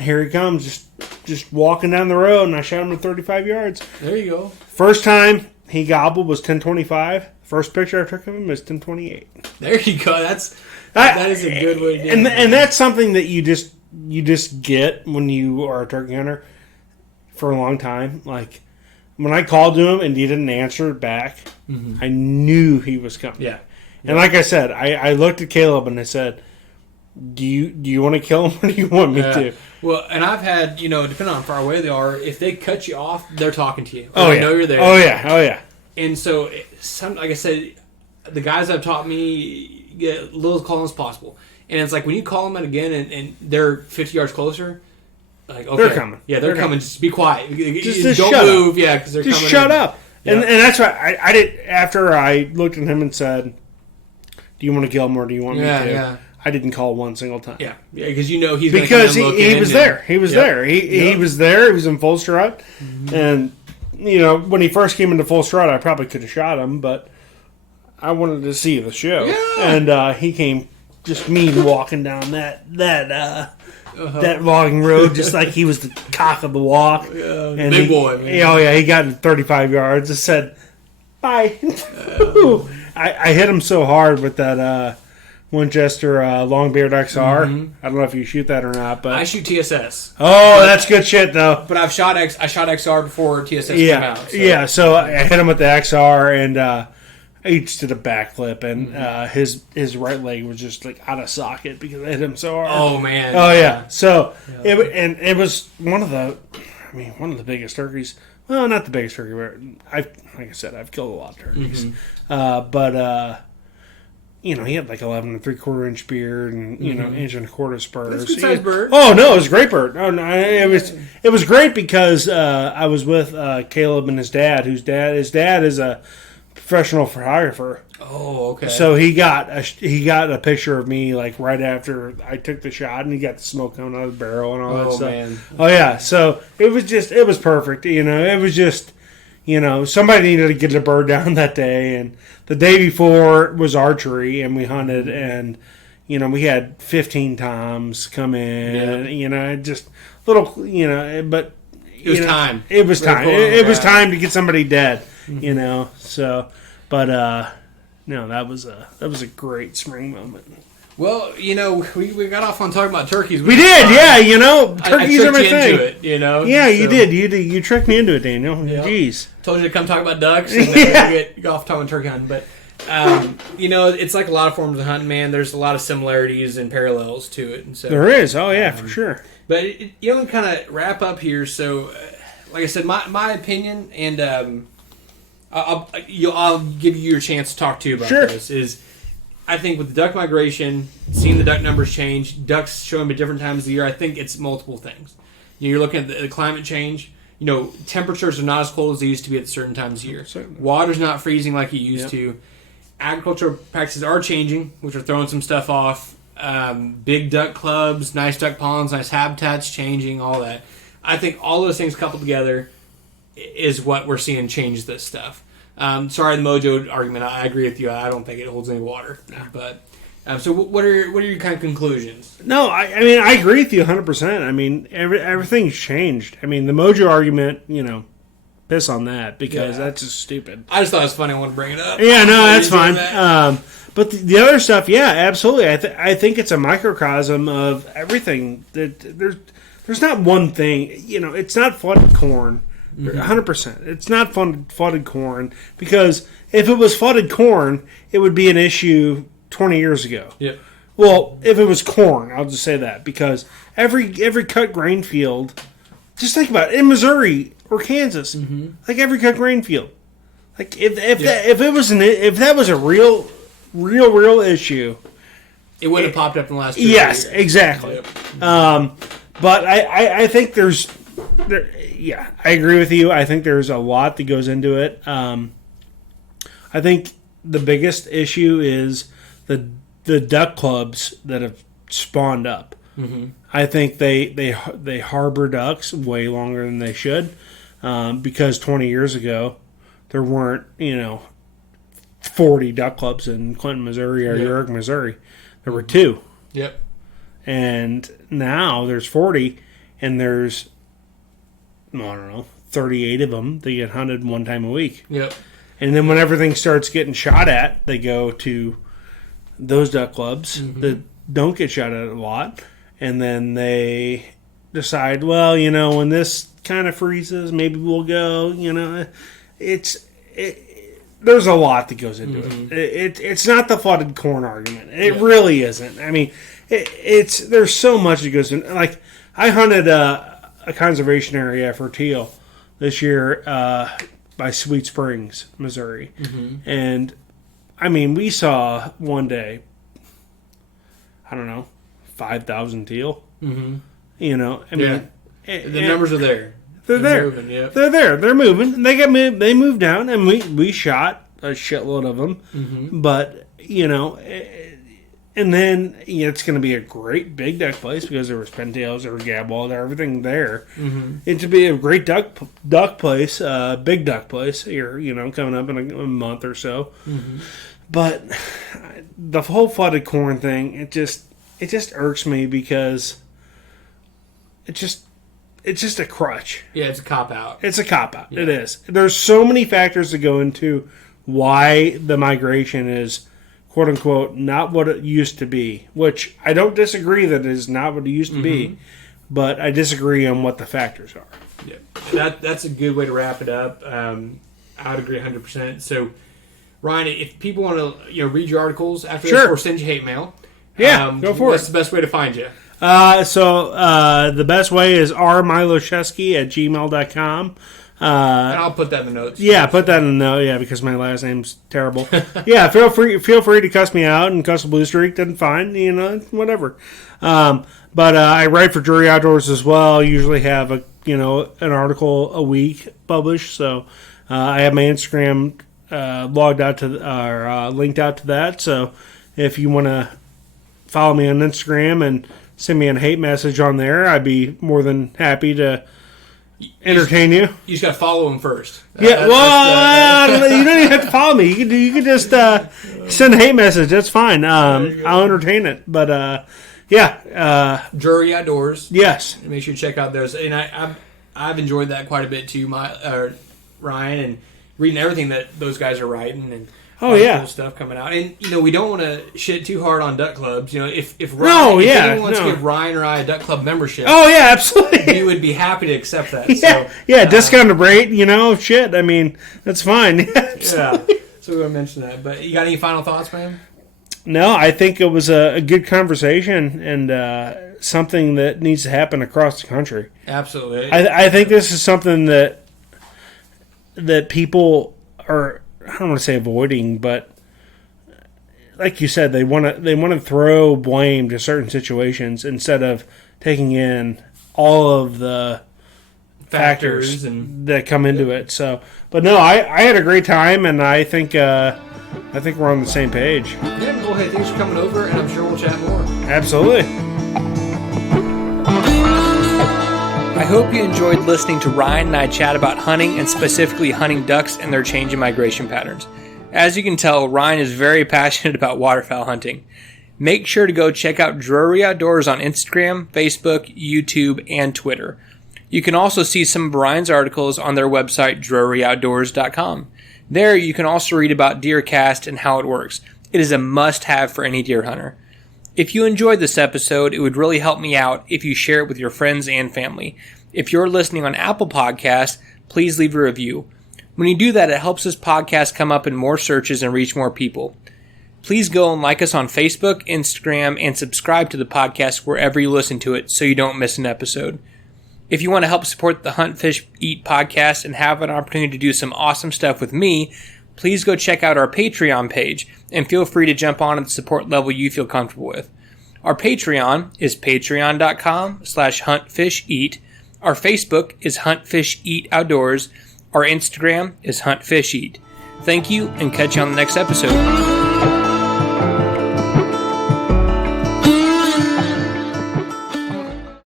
here he comes, just walking down the road, and I shot him at 35 yards. There you go. First time he gobbled was 10:25. First picture I took of him is 10:28. There you go. That is a good way to do it. And that's something that you just get when you are a turkey hunter for a long time. Like when I called to him and he didn't answer back, I knew he was coming. Yeah. And like I said, I looked at Caleb and I said, Do you want to kill him, or do you want me to? Well, and I've had, depending on how far away they are, if they cut you off, they're talking to you. They know you're there. Oh yeah. And so, like I said, the guys have taught me get little as close as possible. And it's like when you call them out again and they're 50 yards closer, like, okay. They're coming. Yeah, they're coming. Just be quiet. Just don't shut move. Up. Yeah, because they're just coming. Just shut up. Yeah. And that's why I did. After I looked at him and said, "Do you want to kill him, or do you want me to?" Yeah. I didn't call one single time. Yeah, because he's because he was there. He was there. He was there. He was in full strut, and when he first came into full strut, I probably could have shot him, but I wanted to see the show. Yeah. And he came just mean walking down that logging road, just like he was the cock of the walk. Yeah, and big boy, man. He got 35 yards. I said, "Bye." I hit him so hard with that Winchester Longbeard XR. I don't know if you shoot that or not, but I shoot TSS. Oh, that's good shit though. But I shot XR before TSS came out. So. So I hit him with the XR, and he just did a backflip, and his right leg was just like out of socket because I hit him so hard. Oh man. Oh yeah. So it was one of the biggest turkeys. Well, not the biggest turkey, but like I said, I've killed a lot of turkeys. But he had like 11 3/4 inch beard and inch and a quarter spurs. That's a good sized bird. Oh no, it was a great bird. Oh no, it was great because I was with Caleb and his dad, his dad is a professional photographer. Oh, okay. So he got a picture of me like right after I took the shot, and he got the smoke coming out of the barrel and all that stuff. Man. Oh yeah, so it was perfect. It was just somebody needed to get the bird down that day, and the day before was archery, and we hunted, and we had 15 toms come in, and just little, but it was time. It was time. It was time to get somebody dead, So, but no, that was a great spring moment. Well, we got off on talking about turkeys. We did, yeah. Turkeys I are my you thing. into it, Yeah, you did. You tricked me into it, Daniel. Yep. Jeez. Told you to come talk about ducks, and then get off talking turkey hunting. But it's like a lot of forms of hunting, man. There's a lot of similarities and parallels to it, and so there is. Oh yeah, for sure. But kind of wrap up here. So, like I said, my opinion, and I'll give you your chance to talk to about this. Is I think with the duck migration, seeing the duck numbers change, ducks showing up at different times of the year, I think it's multiple things. You're looking at the climate change. Temperatures are not as cold as they used to be at certain times of year. Certainly. Water's not freezing like it used to. Agricultural practices are changing, which are throwing some stuff off. Big duck clubs, nice duck ponds, nice habitats changing, all that. I think all those things coupled together is what we're seeing change this stuff. Sorry, the mojo argument. I agree with you. I don't think it holds any water. But so, what are your kind of conclusions? No, I mean I agree with you 100%. I mean everything's changed. I mean the mojo argument, piss on that because that's just stupid. I just thought it was funny. I want to bring it up. Yeah, no, that's fine. But the other stuff, yeah, absolutely. I think it's a microcosm of everything. There's not one thing. It's not flooded corn. 100%. It's not flooded corn because if it was flooded corn, it would be an issue 20 years ago. Yeah. Well, if it was corn, I'll just say that because every cut grain field, just think about it, in Missouri or Kansas, like every cut grain field, like if that was a real issue, it would have popped up in the last 2 years. Yes, exactly. Yep. But I think yeah, I agree with you. I think there's a lot that goes into it. I think the biggest issue is the duck clubs that have spawned up. I think they harbor ducks way longer than they should because 20 years ago there weren't 40 duck clubs in Clinton, Missouri or York, Missouri. There were 2. Yep. And now there's 40, and there's 38 of them that get hunted one time a week. Yep. And then when everything starts getting shot at, they go to those duck clubs that don't get shot at a lot, and then they decide, well, when this kind of freezes, maybe we'll go. There's a lot that goes into it. It's not the flooded corn argument. It really isn't. I mean, there's so much that goes in. Like I hunted a conservation area for teal this year by Sweet Springs, Missouri, and I mean we saw one day, I don't know, 5,000 teal. I mean, the numbers are there. They're there. Moving, yep. They're there. They're moving. They moved. They moved down, and we shot a shitload of them. But and then it's going to be a great big duck place because there was pintails, there were gabwall, there everything there. It should be a great duck place, big duck place here. Coming up in a month or so. But the whole flooded corn thing, it just irks me because it's just a crutch. Yeah, it's a cop-out. It's a cop-out. Yeah. It is. There's so many factors that go into why the migration is quote unquote, not what it used to be, which I don't disagree that it is not what it used to be, but I disagree on what the factors are. Yeah, that's a good way to wrap it up. I would agree 100%. So, Ryan, if people want to read your articles after this or send you hate mail, go for it. What's the best way to find you? So the best way is rmiloshewski@gmail.com. And I'll put that in the notes. Yeah, put that in the note. Yeah, because my last name's terrible. Yeah, feel free to cuss me out and cuss a blue streak. Then fine, whatever. But I write for Drury Outdoors as well. Usually have an article a week published. So I have my Instagram logged out to linked out to that. So if you want to follow me on Instagram and send me a hate message on there, I'd be more than happy to entertain you. You just got to follow him first. You don't even have to follow me. You can just send a hate message. That's fine. I'll entertain it. But Drury Outdoors. Yes. Make sure you check out those. And I've enjoyed that quite a bit too, Ryan, and reading everything that those guys are writing and. Cool stuff coming out, and we don't want to shit too hard on duck clubs. If anyone wants to give Ryan or I a duck club membership, absolutely, we would be happy to accept that. Discounted rate, shit. I mean, that's fine. So we want to mention that. But you got any final thoughts, man? No, I think it was a good conversation and something that needs to happen across the country. Absolutely, I think this is something that people are. I don't want to say avoiding, but like you said, they want to throw blame to certain situations instead of taking in all of the factors that come into it. So, but no, I had a great time, and I think we're on the same page. Yeah, well, hey, thanks for coming over, and I'm sure we'll chat more. Absolutely. I hope you enjoyed listening to Ryan and I chat about hunting, and specifically hunting ducks and their changing migration patterns. As you can tell, Ryan is very passionate about waterfowl hunting. Make sure to go check out Drury Outdoors on Instagram, Facebook, YouTube, and Twitter. You can also see some of Ryan's articles on their website, druryoutdoors.com. There you can also read about deer cast and how it works. It is a must-have for any deer hunter. If you enjoyed this episode, it would really help me out if you share it with your friends and family. If you're listening on Apple Podcasts, please leave a review. When you do that, it helps this podcast come up in more searches and reach more people. Please go and like us on Facebook, Instagram, and subscribe to the podcast wherever you listen to it so you don't miss an episode. If you want to help support the Hunt, Fish, Eat podcast and have an opportunity to do some awesome stuff with me, please go check out our Patreon page and feel free to jump on at the support level you feel comfortable with. Our Patreon is patreon.com/huntfisheat. Our Facebook is Hunt, Fish, Eat Outdoors. Our Instagram is Hunt, Fish, Eat. Thank you, and catch you on the next episode.